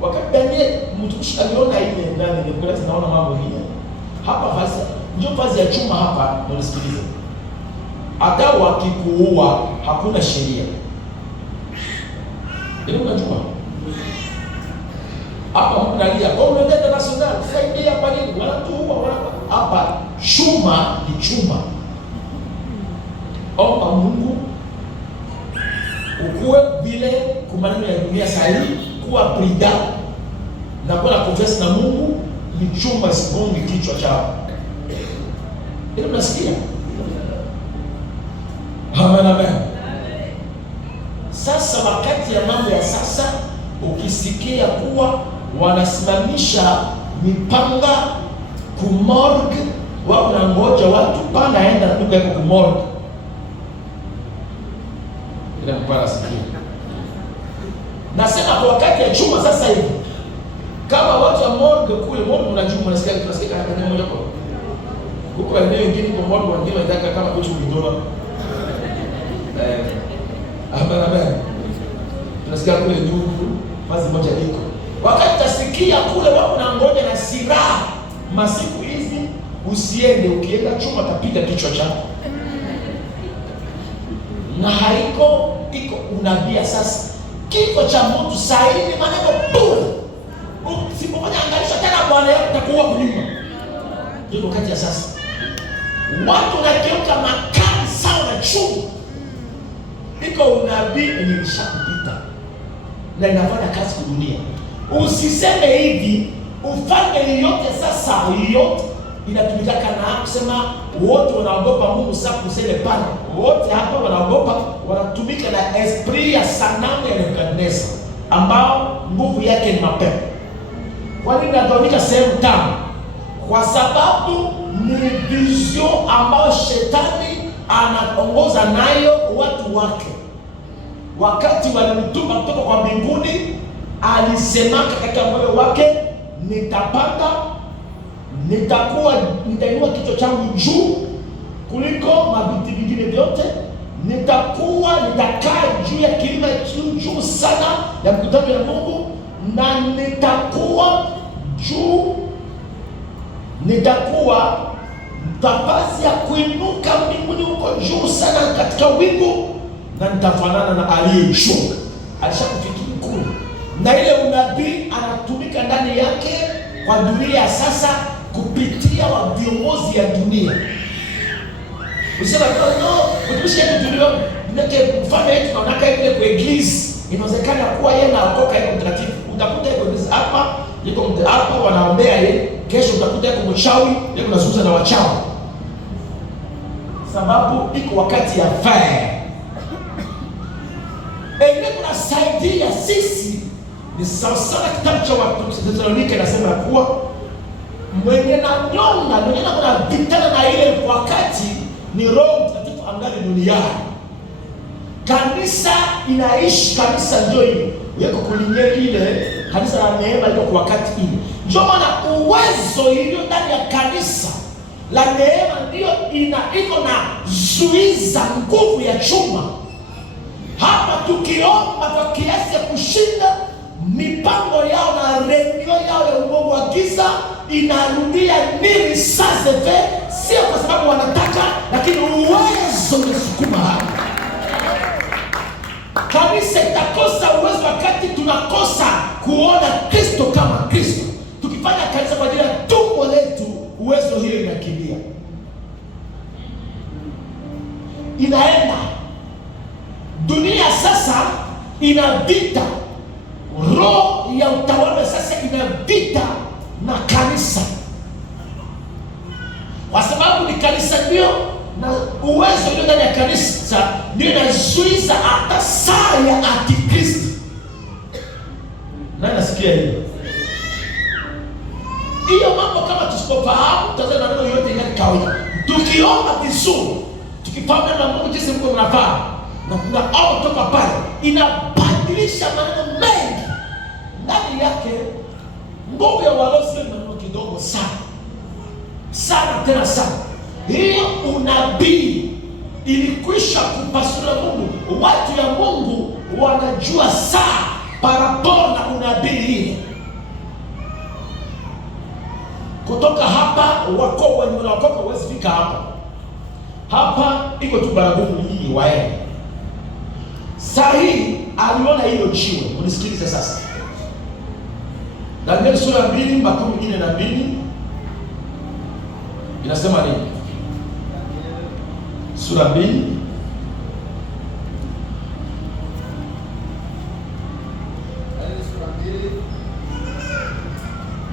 wakati Daniel mtumishi aliona ile ndani ni kwa naona mambo hili hapa basi ndio fazi ya chuma hapa. Unisikilize, hata wakikuua hakuna sheria. Ndio unajua hapa mnalia kwa unaenda national saidia hapa nini, wanatuua hapa. Chuma ni chuma. Omba Mungu ukuwe vile kwa maneno ya dunia sahihi, kuwa brida na kwa confess na Mungu, ni chuma sigongi kichwa chao. Ile mnasikia? Amen, amen. Sasa wakati ya mambo ya sasa, ukisikia kuwa wanasimamisha mipanga kumorgue, wao na ngoja watu pana enda tuka yako kumorgue. Ile mpara sikia. Nasema kwa wakati ya chuma sasa hivi, kama watu wa morgue kule morgue unajua tunasikia kama moja kwa huko eneo ingine kwa morgue wengine wanataka kama kitu kidogo. Amen. Tunasikia kule juu basi moja iko. Wakati tasikia kule wao na ngoja na silaha, masiku hizi usiende, ukienda chuma tapiga kichwa chako. Na haiko iko unabia sasa. Kifo cha mtu saa hii ni maneno bure. Usipofanya angalisho tena bwana yako atakuwa kunyuma. Ndio wakati ya sasa. Watu wanageuka makali sawa na chuma. Iko unabii ilishakupita na inafanya kazi kwa dunia. Usiseme hivi, ufanye yote sasa, yote inatumika kana kusema wote wanaogopa Mungu sasa kusele pana. Wote hapa wanaogopa, wanatumika na esprit ya sanamu ya Nebukadneza ambao nguvu yake ni mapepo. Kwa nini natumika sehemu tano? Kwa sababu ni vision ambao shetani anaongoza nayo watu wake. Wakati walimtuma kutoka kwa mbinguni, alisemaka katika moyo wake, nitapanda, nitainua kichwa changu juu kuliko mabiti vingine vyote, nitakaa juu ya kilima juu sana ya mkutano ya Mungu, na nitakuwa nafasi ya kuinuka mbinguni huko juu sana katika wingu, na nitafanana na aliye juu. Alishakufikiri kule, na ile unabii anatumika ndani yake kwa dunia sasa kupitia wa viongozi ya dunia. Usema no, utumishi yetu tulio nake mfano yetu tunaonaka ile kwa eglise, inawezekana kuwa yeye anaokoka yeye mtakatifu. Utakuta yeye kwa hapa, yuko hapa wanaombea yeye, kesho utakuta yeye mchawi, yeye anazungumza na wachawi. Sababu iko wakati ya fire. Ile kunasaidia sisi ni sawa sana. Kitabu cha Wathesalonike nasema kuwa mwenye na nyonga, mwenye na kuna vitana na ile wakati ni Roho Mtakatifu angali duniani. Kanisa inaishi, kanisa ndio hiyo. Yeko kulinye ile kanisa la neema liko kwa wakati ile. Ndio maana uwezo ilio ndani ya kanisa la neema ndio iko na zuiza nguvu ya chuma. Hapa tukiomba kwa kiasi ya kushinda mipango yao na redio yao ya uongo wa giza, inarudia nini sasa ve, sio kwa sababu wanataka, lakini uwezo unasukuma hapa. Kanisa itakosa uwezo wakati tunakosa kuona Kristo kama Kristo. Tukifanya kanisa kwa ajili ya tumbo letu, uwezo hiyo inakimbia, inaenda. Dunia sasa ina vita, roho ya utawala sasa ina vita na kanisa, kwa sababu ni kanisa ndio na uwezo ndio ndani ya kanisa ndio inazuiza hata saa ya Antikristo. Na nasikia hiyo mambo. Kama tusipofahamu tazama maneno yote ya kawaida, tukiomba vizuri, tukifahamu na Mungu jinsi Mungu anafanya, na kuna au toka pale inabadilisha maneno mengi ndani yake. Nguvu ya walosi ni maneno kidogo sana tena sana. Hiyo unabii ilikwisha kupasura Mungu. Watu ya Mungu wanajua saa parapona na unabii hii. Kutoka hapa wako wanaokoka huwezi fika hapa. Hapa iko tu baragumu hii waende. Saa hii aliona hilo jiwe. Unisikilize sasa. Danieli sura 2:42 inasema nini? Sura 2 2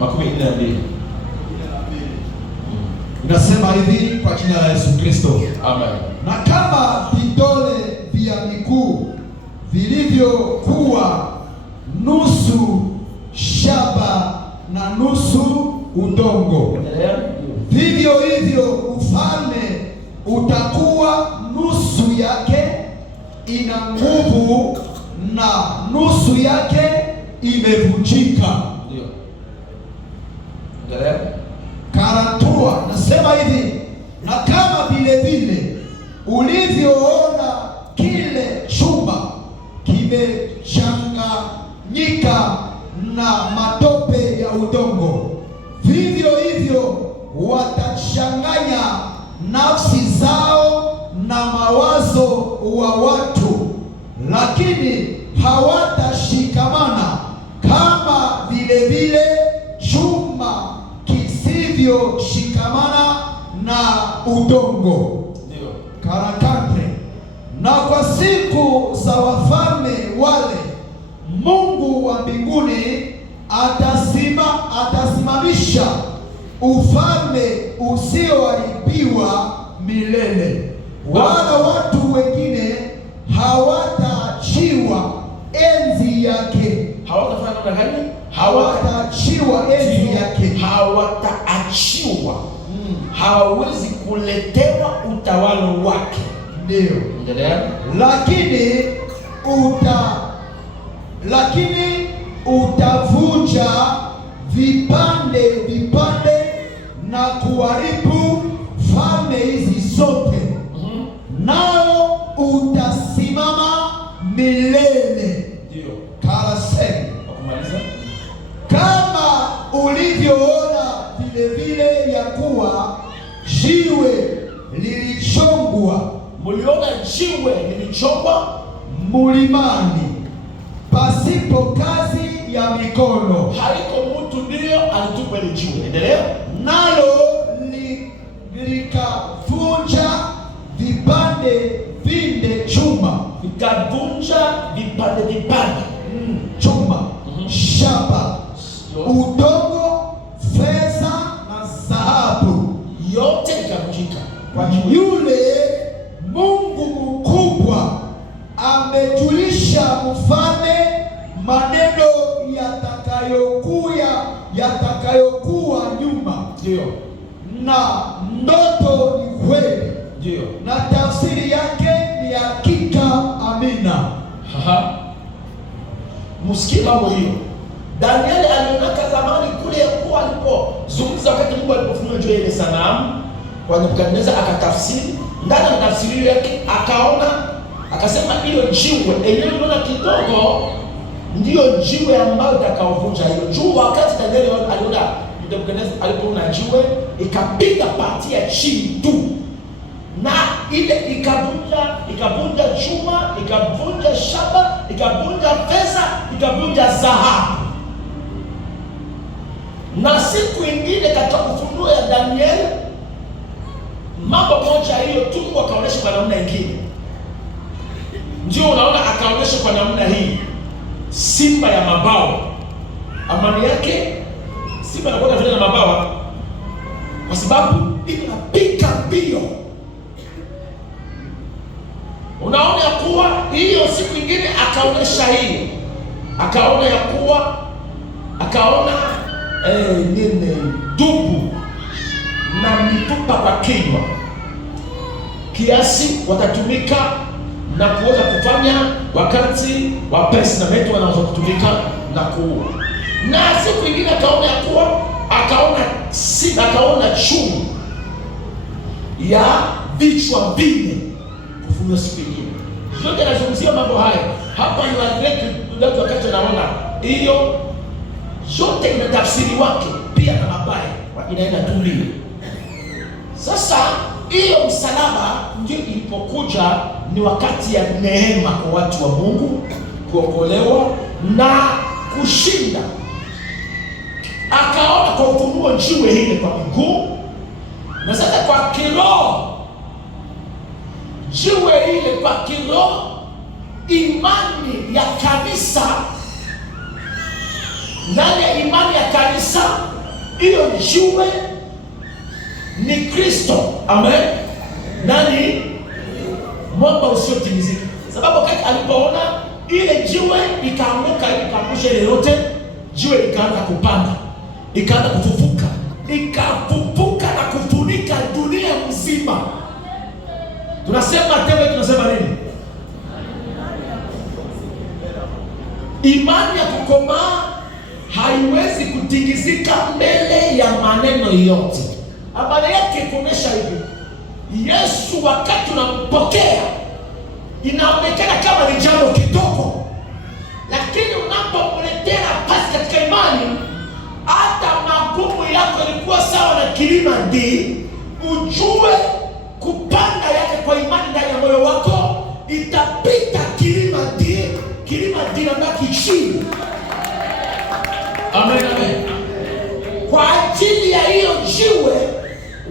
42. Inasema hivi kwa jina la Yesu Kristo. Amen. Na kama vidole vya miguu vilivyokuwa nusu shaba na nusu udongo, vivyo hivyo ufalme utakuwa nusu yake ina nguvu na nusu yake imevunjika. Ndio. Karatua nasema hivi, na kama vile vile ulivyoona kile chuma kimechanganyika na matope ya udongo, vivyo hivyo watachanganya nafsi zao na mawazo wa watu, lakini hawatashikamana kama vile vile chuma kisivyoshikamana na udongo. Ndio. Karakante. Na kwa siku za wafalme wale Mungu wa mbinguni atasimamisha ufalme usioharibiwa milele, wala watu wengine hawataachiwa enzi yake. Hawatafanya namna gani? Hawataachiwa enzi yake. Hawataachiwa. Hawawezi kuletewa utawala wake. Ndio. Endelea. Lakini utavunja vipande vipande na kuharibu falme hizi zote. Nao utasimama milele. Ndio. Karasemi. Kumaliza. Kama ulivyoona vile vile ya kuwa jiwe lilichongwa. Mliona jiwe lilichongwa mlimani pasipo kazi ya mikono. Haiko mtu ndio alitupa ile jiwe. Endelea. Nalo likavunja vipande vinde chuma. Vikavunja vipande vipande. Chuma, shaba, udongo, fedha na dhahabu. Yote ikavunjika. Yule Mungu mkubwa amejulisha mfalme maneno yatakayokuwa nyuma. Ndio. Na ndoto ni kweli. Ndio. Na tafsiri yake ni hakika. Amina. Msikie mambo hiyo. Danieli alionaka zamani kule kwa alipozungumza wakati Mungu alipofunua juu ile sanamu kwa Nebukadneza, akatafsiri ndani ya tafsiri yake akaona, akasema hiyo jiwe enyewe unaona kidogo ndio jiwe ambayo itakaovunja hiyo juu. Wakati Danieli aliona Nebukadneza alipoona jiwe ikapiga pati ya chini tu, na ile ikavunja chuma, ikavunja shaba, ikavunja fedha, ikavunja dhahabu. Na siku ingine katika ufunuo ya Danieli mambo moja hiyo tu Mungu akaonesha kwa namna nyingine. Ndio unaona akaonesha kwa namna hii simba ya mabawa. Amani yake simba anakuwa vile na mabawa kwa sababu inapiga mbio. Unaona ya kuwa hiyo siku ingine akaonesha hiyo, akaona ya kuwa nini dubu na mitupa kwa kinywa kiasi watatumika na kuweza kufanya wakati wa pesi na metu wanaweza kutumika na kuua. Na siku ingine akaona ya kuwa akaona chungu ya vichwa vine kufunua siku ingine. Yote anazungumzia mambo haya hapa ni watu wakati anaona hiyo yote ina tafsiri wake pia na mabaya inaenda tulia. Sasa hiyo msalaba ndio ilipokuja, ni wakati ya neema kwa watu wa Mungu kuokolewa na kushinda. Akaona kwa ufunuo jiwe hili kwa miguu, na sasa kwa kiroho jiwe hili kwa kiroho, imani ya kanisa. Ndani ya imani ya kanisa hiyo jiwe ni Kristo. Amen. Nani? Mwamba usiotingizika. Sababu wakati alipoona ile jiwe ikaanguka, ikaangusha ile yote, jiwe likaanza kupanda, ikaanza kufufuka, ikafufuka na kufunika dunia mzima. Tunasema tena, tunasema nini? Imani ya kukomaa haiwezi kutingizika mbele ya maneno yote. Habari yake kuonesha hivi, Yesu wakati unampokea inaonekana kama ni jambo kidogo, lakini unapomletea nafasi katika imani, hata magumu yako yalikuwa sawa na kilima D, ujue kupanda yake kwa imani ndani ya moyo wako itapita kilima D. Kilima D inabaki chini. Amen, amen. Kwa ajili ya hiyo jiwe,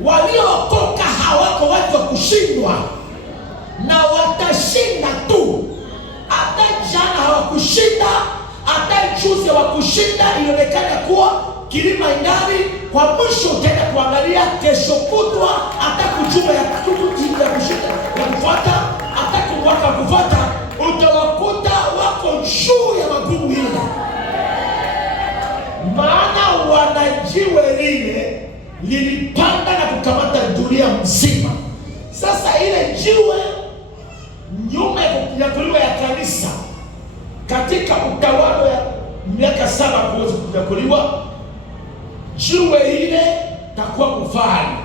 waliookoka hawako watu wa kushindwa, na watashinda tu. Hata jana hawakushinda, hata juzi hawakushinda. Ilionekana kuwa kilima indani. Kwa mwisho utaenda kuangalia kesho kutwa, hata kujua ya kushinda ya kufuata, hata kumwaka kufuata, utawakuta wako juu ya magumu hili, maana wanajiwe lile lilipanda na kukamata dunia mzima. Sasa ile jiwe nyuma ya kunyakuliwa ya kanisa katika utawala ya miaka 7 kuweza kunyakuliwa, jiwe ile takuwa mfalme.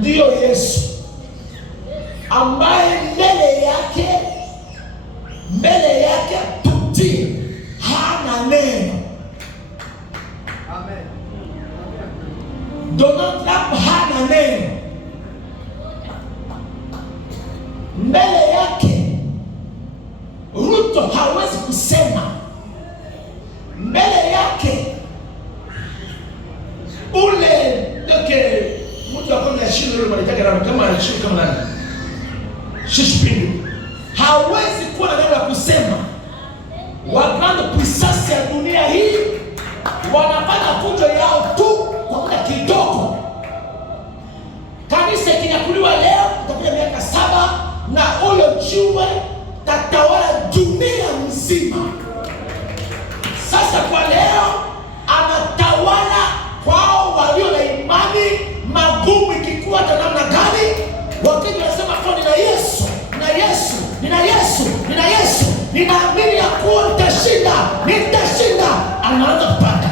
Ndiyo Yesu ambaye mbele yake tuti hana neno. Amen. Donald Trump hana neno. Mbele yake Ruto hawezi kusema. Mbele yake ule mtu akona shida ile mwanataka kama shida kama nani? Shishpindu hawezi kuwa na neno la kusema. Waganda puissance ya dunia hii wanafanya fujo yao tu kwa muda kidogo. Kanisa kinyakuliwa leo, itakuja miaka 7 na huyo jiwe tatawala dunia mzima. Sasa kwa leo anatawala kwao walio na imani, magumu ikikuwa ta namna gani, wakati wanasema kwa nina Yesu, nina Yesu, nina Yesu, nina Yesu, ninaamini ya kuwa nitashinda, anaanza kupanda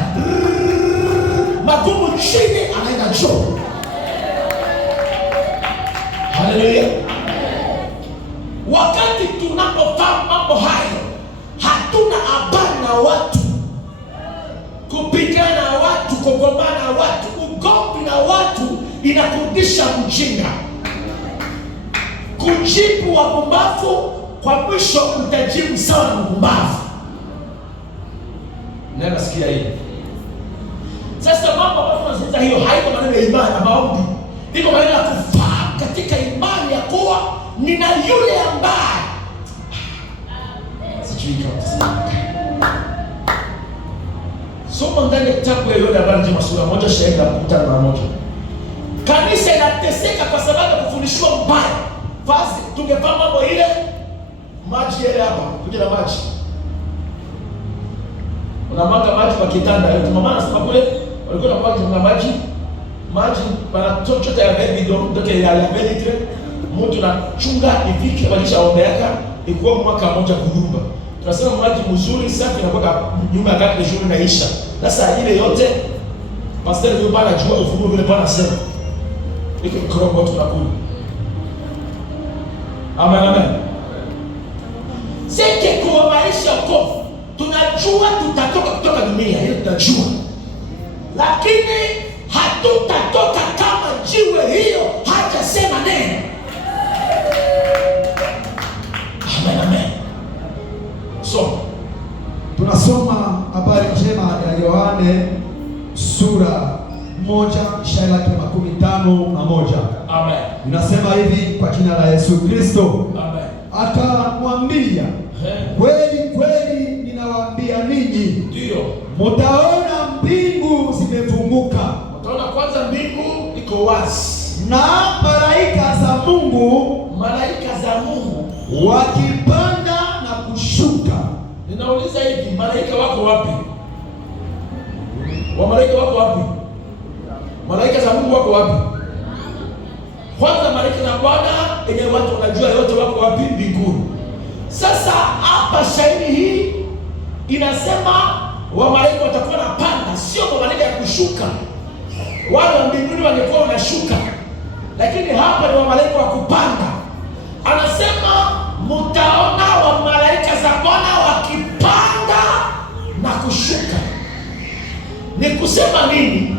magumu chini, anaenda juu. Haleluya. Wakati tunapofanya mambo hayo, hatuna habari na watu, kupigana na watu, kugombana na watu. Ugomvi na watu inakurudisha mjinga. Kujibu wapumbavu, kwa mwisho utajibu sawa na mpumbavu. Nani nasikia hii? Sasa mambo ambayo tunazungumza hiyo haiko maneno ya imani na maombi. Iko maneno ya kufahamu katika imani ya kuwa nina yule ambaye sijui kama soma ndani ya kitabu ya Yohana habari njema sura 1 shairi la 5:1. Kanisa inateseka kwa sababu ya kufundishwa mbaya. Basi tungefanya mambo ile maji yale hapa, kuja na maji. Unamwaga maji kwa kitanda yote. Mama anasema kule walikuwa na maji bana chochote ya baby ndoke ya benite. Mtu na chunga ifike balisha ombeaka ikuwa mwaka mmoja kurumba. Tunasema maji mzuri safi na kwa nyuma ya gati shule naisha. Sasa ile yote pastor ndio bana jua ufunuo vile bana sema. Iko mkorongo tunakula. Amen, amen. Sike kwa maisha yako tunajua tutatoka kutoka dunia hiyo, tunajua, lakini hatutatoka kama jiwe hiyo hajasema neno. Amen, amen. So tunasoma habari njema ya Yohane sura 1 shairi lake 51. Amen. Inasema hivi kwa jina la Yesu Kristo. Amen. Akamwambia, kweli kweli ninawaambia ninyi, ndio mtaona mbingu iko wazi, na malaika za Mungu wakipanda na kushuka. Ninauliza hivi, malaika wako wapi? Malaika wako wapi? Malaika za Mungu wako wapi? Kwanza malaika za Bwana yenye watu wanajua yote wako wapi? Mbinguni. Sasa hapa shairi hii inasema wamalaika watakuwa napanda, sio malaika ya kushuka. Wale wa mbinguni wangekuwa wanashuka, lakini hapa ni wamalaika wa kupanda. Anasema mtaona wamalaika za Bwana wakipanda na kushuka. Ni kusema nini?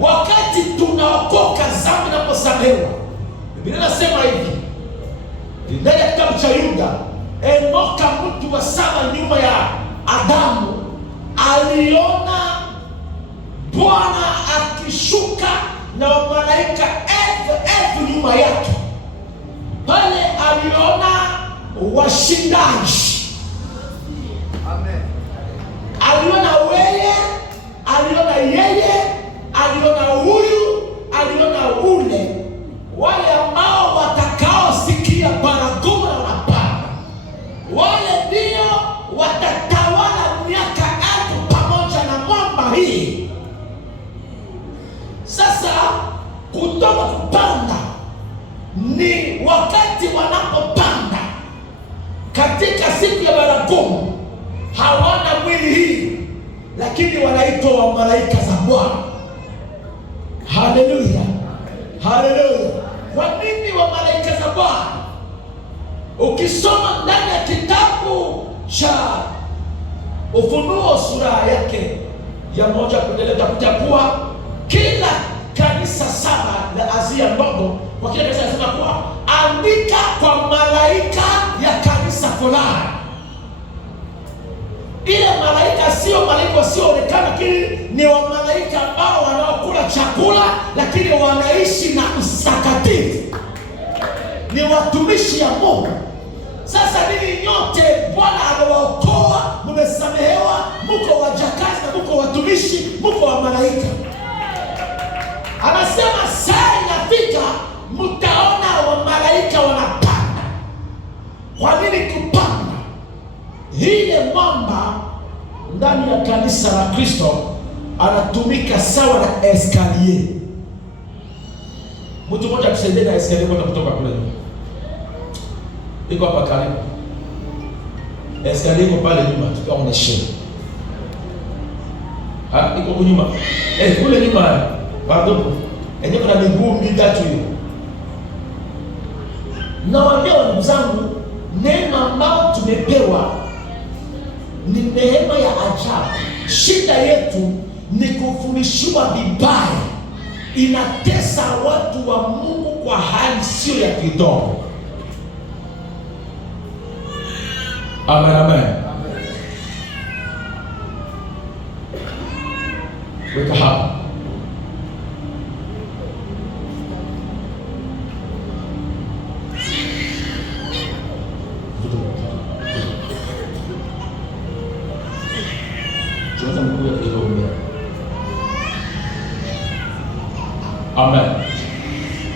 Wakati tunaokoka, dhambi inaposamehewa, Biblia inasema hivi ndani ya kitabu cha Yuda, Enoka mtu wa saba nyuma ya Adamu aliona Bwana akishuka na malaika elfu nyuma yake. Pale aliona washindaji. Amen. Aliona wewe, aliona yeye, aliona huyu, aliona ule, wale ambao watakaosikia baragumu na wanapanda, wale ndio watatawala miaka 1000 pamoja na mwamba hii. Sasa kutoka kupanda ni wakati wanapopanda katika siku ya baragumu. Hawana mwili hii, lakini wanaitwa wa malaika za Bwana. Haleluya, haleluya. Kwa nini wa malaika za Bwana? Ukisoma ndani ya kitabu cha Ufunuo sura yake ya 1 kuendelea, utakuta kuwa kila kanisa 7 la Asia ndogo, kwa kila kanisa nasema kuwa andika kwa malaika ya kanisa fulani. Ile malaika sio malaika wasioonekana, lakini ni wa malaika ambao wanaokula chakula lakini wanaishi na mtakatifu, ni watumishi ya Mungu. Sasa ninyi nyote Bwana amewaokoa, mmesamehewa, mko wajakazi na mko watumishi, mko wa malaika. Anasema saa inafika mtaona wa malaika wanapanda. Kwa nini kupanda? Ile mwamba ndani ya kanisa la Kristo anatumika sawa na eskalier. Mtu mmoja atusaidie na eskalier kwa kutoka kule. Iko hapa karibu. Eskalier iko pale nyuma, tukaonesha. Iko nyuma. Kule nyuma bado eneo kuna miguu mitatu hiyo. Nawaambia ndugu zangu, neema ambayo tumepewa ni neema ya ajabu. Shida yetu ni kufundishwa vibaya, inatesa watu wa Mungu kwa hali sio ya kidogo. Amen, amen. Weka hapa. Amen.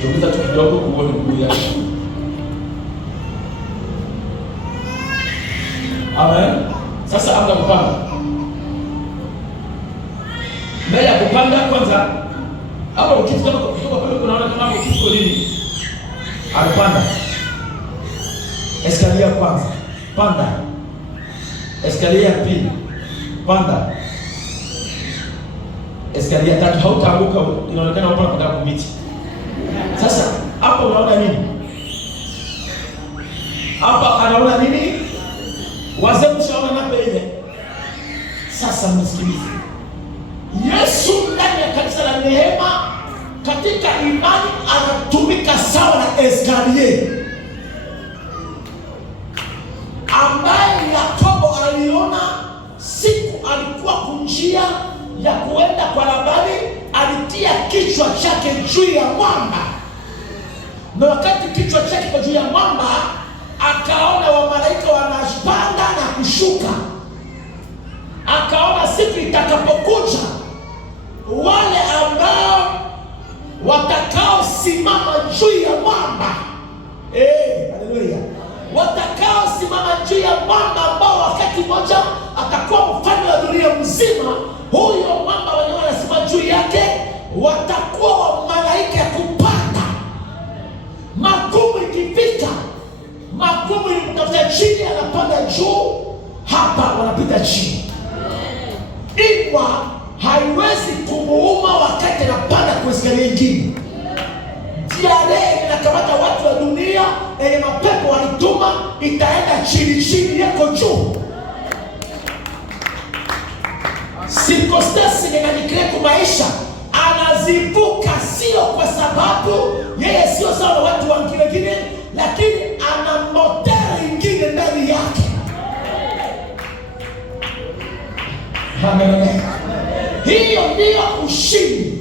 Tuongeza tu kidogo kuone mguu yake. Amen. Sasa anza kupanda. Mbele ya kupanda kwanza, hapo ukifika kutoka pale unaona kama hapo kiko nini? Anapanda. Eskalier kwanza. Panda. Eskalier ya pili. Panda. Eskalier tatu, hautaanguka, inaonekana hapo unataka kumiti. Sasa hapo unaona nini? Hapa anaona nini? Wazee mshaona namba ile. Sasa msikilize. Yesu ndani ya kanisa la neema katika imani anatumika sawa na eskalier ambaye Yakobo aliona siku alikuwa kunjia ya kuenda kwa Labani, alitia kichwa chake juu ya mwamba, na wakati kichwa chake kwa juu ya mwamba akaona wamalaika wanapanda na kushuka. Akaona siku itakapokuja wale ambao lazima huyo mwamba wenyewe anasema juu yake watakuwa wa malaika ya kupanda. Magumu ikifika, magumu ilimtafuta chini, anapanda juu, hapa wanapita chini. Iwa haiwezi kumuuma wakati anapanda kwa eskali nyingine. Diare inakamata watu wa dunia, yenye mapepo walituma, itaenda chini chini, yako juu. Circumstance inanikia kwa maisha, anazivuka sio kwa sababu yeye sio sawa na watu wengine, lakini ana moteri ingine ndani yake. Amen. Hiyo ndio ushindi.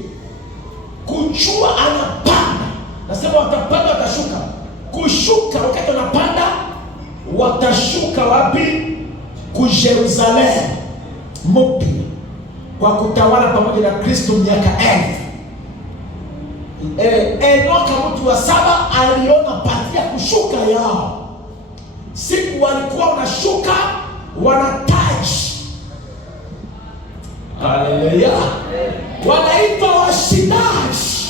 Kujua anapanda. Nasema watapanda, watashuka. Kushuka, wakati wanapanda watashuka wapi? Ku Yerusalemu mpya, kwa kutawala pamoja na Kristo miaka 1000. Enoka mtu wa 7 aliona pati ya kushuka yao. Siku walikuwa wanashuka wanataji. Haleluya. Wanaitwa washindaji.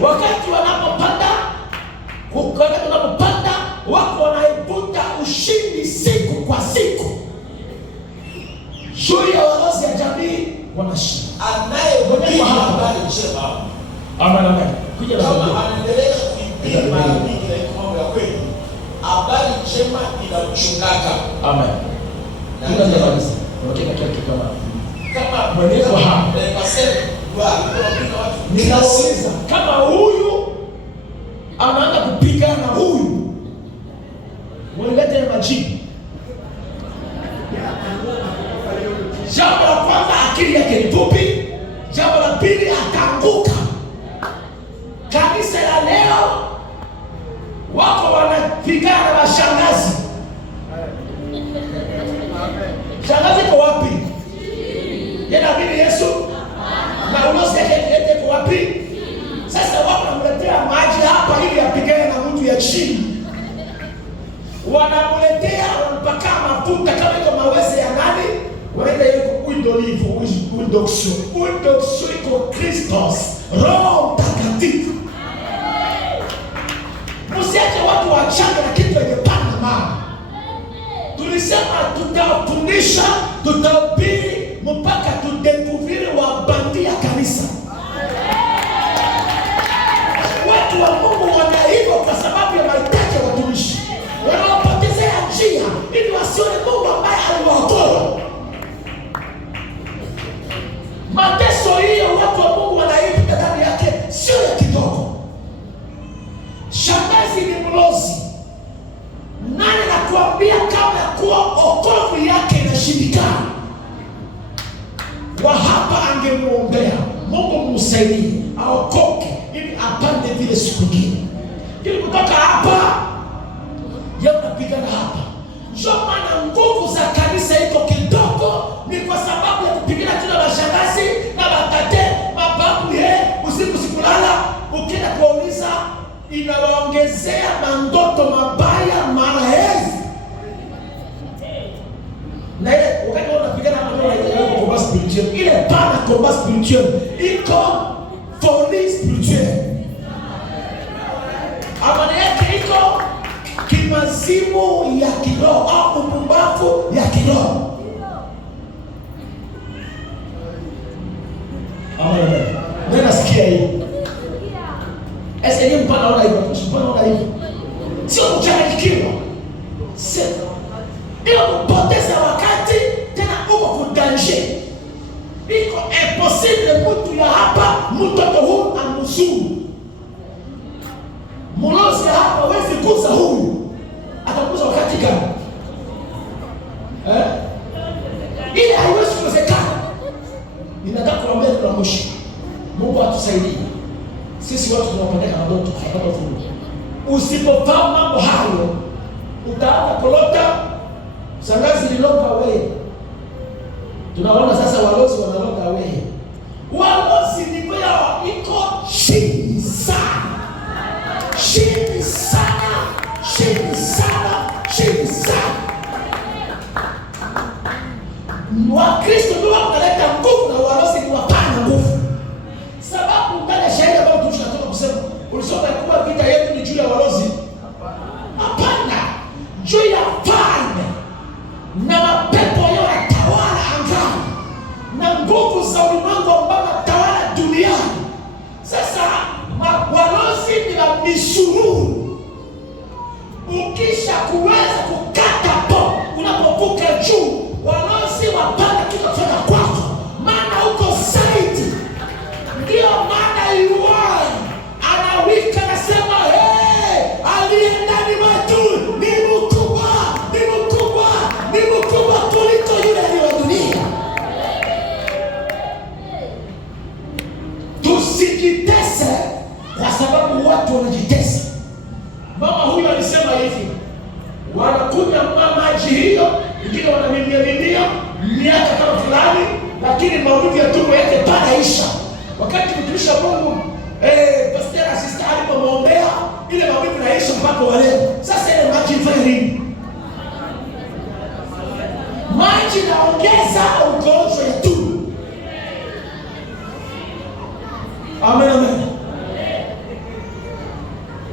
Wakati wanapopanda wako wanaibuta ushindi siku kwa siku. Juu ya walozi ya jamii wanashinda. Anayegonia habari njema. Amen. Kuja kama anaendelea kuipima mara nyingi na mambo ya kweli. Habari njema inamchungaka. Amen. Na ndio kabisa. Unataka kitu kama mwenyewe hapa. Ninauliza kama huyu anaanza kupigana na huyu, mwelete majibu. Jambo la kwanza, akili yake ni fupi. Jambo la pili, ataanguka. Kanisa la leo wako wanapigana na washangazi. Shangazi kwa wapi? Yeye Yesu na ulozi yake kwa wapi? Sasa wao wanamletea maji hapa ili apigane na mtu ya chini. Wanamletea, wanampaka mafuta kama iko mawese ya nani? Wanaenda yuko udolivo, udokso. Udokso iko Kristos, Roho Mtakatifu. Msiache watu wachanga na kitu yenye pana mama. Tulisema tutafundisha, tutahubiri mpaka tudekuviri wa bandia kanisa. Watu wa Mungu wanaiva kwa sababu ya mahitaji ya watumishi. Wanawapotezea njia ili wasione Mungu ambaye aliwaokoa. Mateso hiyo watu wa Mungu wanaiva ndani yake sio ya kidogo. Shangazi ni mlozi. Nani anakuambia kama kuwa okovu yake inashindikana? Wa hapa angemuombea Mungu msaidie aokoke ili apande vile siku nyingine. Ili kutoka hapa yeye unapigana hapa. Ndio maana nguvu za kanisa iko kidogo, ni kwa sababu ya kupigana tuna mashangazi na matate, mababu usiku sikulala. Ukienda kuuliza inawaongezea mandoto mabaya mara elfu. Na ile wakati unapigana na combat spirituel, ile pana combat spirituel iko folie spirituel. Amana yake iko kimazimu ya kiroho au upumbavu ya kiroho. Amen. Ndio nasikia hiyo. Ese ni mpana ona hivyo, mpana ona hivyo. Sio kuchanganyikiwa. Sio. Ndio kupoteza wakati tena uko kudanje. Iko impossible mtu ya hapa mtoto huu amuzuru. Mlozi hapa hawezi kuza huyu. Atakuza wakati gani? Ile haiwezi kuwezekana. Ninataka kuambia kwa mwisho. Mungu atusaidie. Sisi watu tunapeleka na ndoto tunapata fungu. Usipofahamu mambo hayo, utaanza kulota sangazi liloka wewe. Tunaona sasa walozi wanaloka wewe. Walozi ni kwa iko chini sana. Chini sana. Chini sana. Chini sana. Wakristo ndio wanaleta nguvu na walosi ni wapana nguvu. Sababu ndani ya sheria ambayo tunataka kusema, ulisoma kuwa vita yetu ni juu ya walozi? Hapana. Juu ya falme na mapepo yanayotawala angani na nguvu za ulimwengu ambao wanatawala duniani. Sasa walozi ni la misururu. Ukisha kuweza kukata po unapovuka juu, walozi wapanda tutafika kwako, maana uko zaidi. Ndio maana yuwai anawika nasema, aliye ndani mwetu ni mkubwa, ni mkubwa, ni mkubwa kuliko yule aliye dunia. Tusijitese kwa sababu watu wanajitesa. Mama huyu alisema hivi, wanakunywa maji hiyo, wengine wanamiminia miaka kama fulani, lakini maumivu ya tumbo yake panaisha. Wakati mtumishi wa Mungu pastor assistant alipomwombea, ile maumivu naisha mpaka wa leo. Sasa ile maji ifanye nini? Maji naongeza ugonjwa ya tumbo. Amen, amen.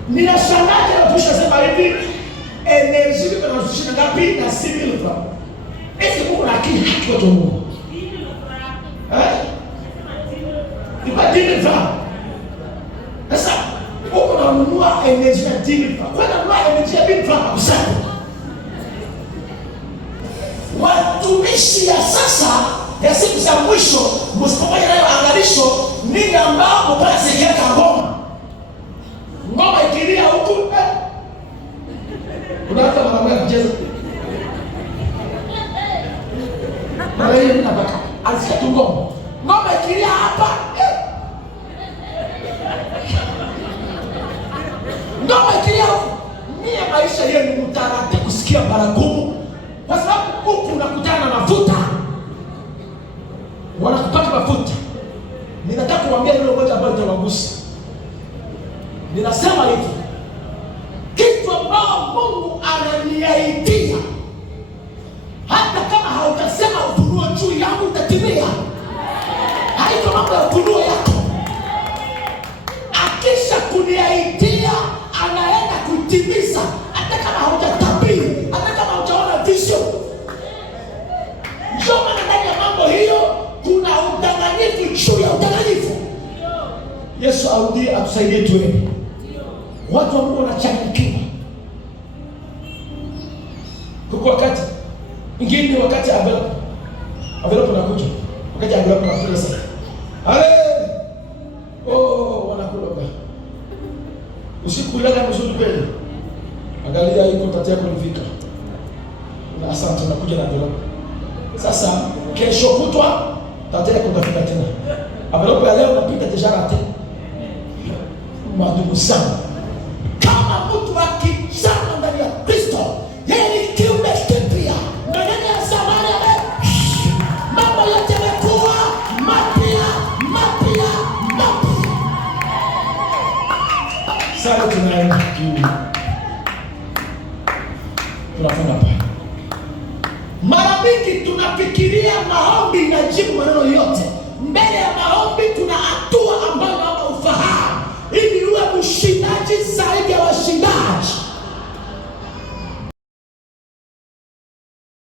Ninashangaa leo tunasema hivi, energy iko na shida ngapi na similifa. Ese Mungu na akili haki watu Mungu. Ni badili fa. Sasa uko na nunua energy na dili fa. Kwa nunua energy ya dili fa kusaka. Watumishi ya sasa ya siku za mwisho msipokuwa nayo angalisho nini ambao mpaka sikiaka ngoma. Ngoma ikilia huku unaanza mwanamke kucheza. Mara hiyo ninapaka alisikia tu ngoma. Ngoma ikilia hapa. Ngoma ikilia huku. Mie maisha yenu mtarate kusikia baragumu. Kwa sababu huku unakutana na mafuta. Wanakupaka mafuta. Ninataka kuambia neno moja ambalo litawagusa. Ninasema hivi, kitu ambao Mungu ananiaidia, hata kama hautasema ufunuo juu yangu utatimia. Haiko mambo ya ufunuo yako. Akisha kuniaidia, anaenda kutimiza, hata kama hautatabiri, hata kama hautaona vision. Ndio maana ndani ya mambo hiyo kuna udanganyifu juu ya udanganyifu. Yesu audie atusaidie tuende. Watu wa Mungu wanachanganyikiwa. Kwa wakati ingine, wakati envelope nakuja, wakati envelope nakuja sasa. Wanakuloga. Usiku ilaga mzuri kweli. Angalia iko tati yako nifika. Na asante nakuja na envelope. Sasa kesho kutwa tati yako utafika tena. Envelope ya leo napita deja raté. Madumu sana. Kama mtu akizama ndani ya Kristo, yeye ni kiumbe kipya. Ndani ya zamani mambo yote yamekuwa mapya. Sasa tunaenda tunafunga pale. Mara mingi tunafikiria maombi na jibu maneno yote. Mbele ya maombi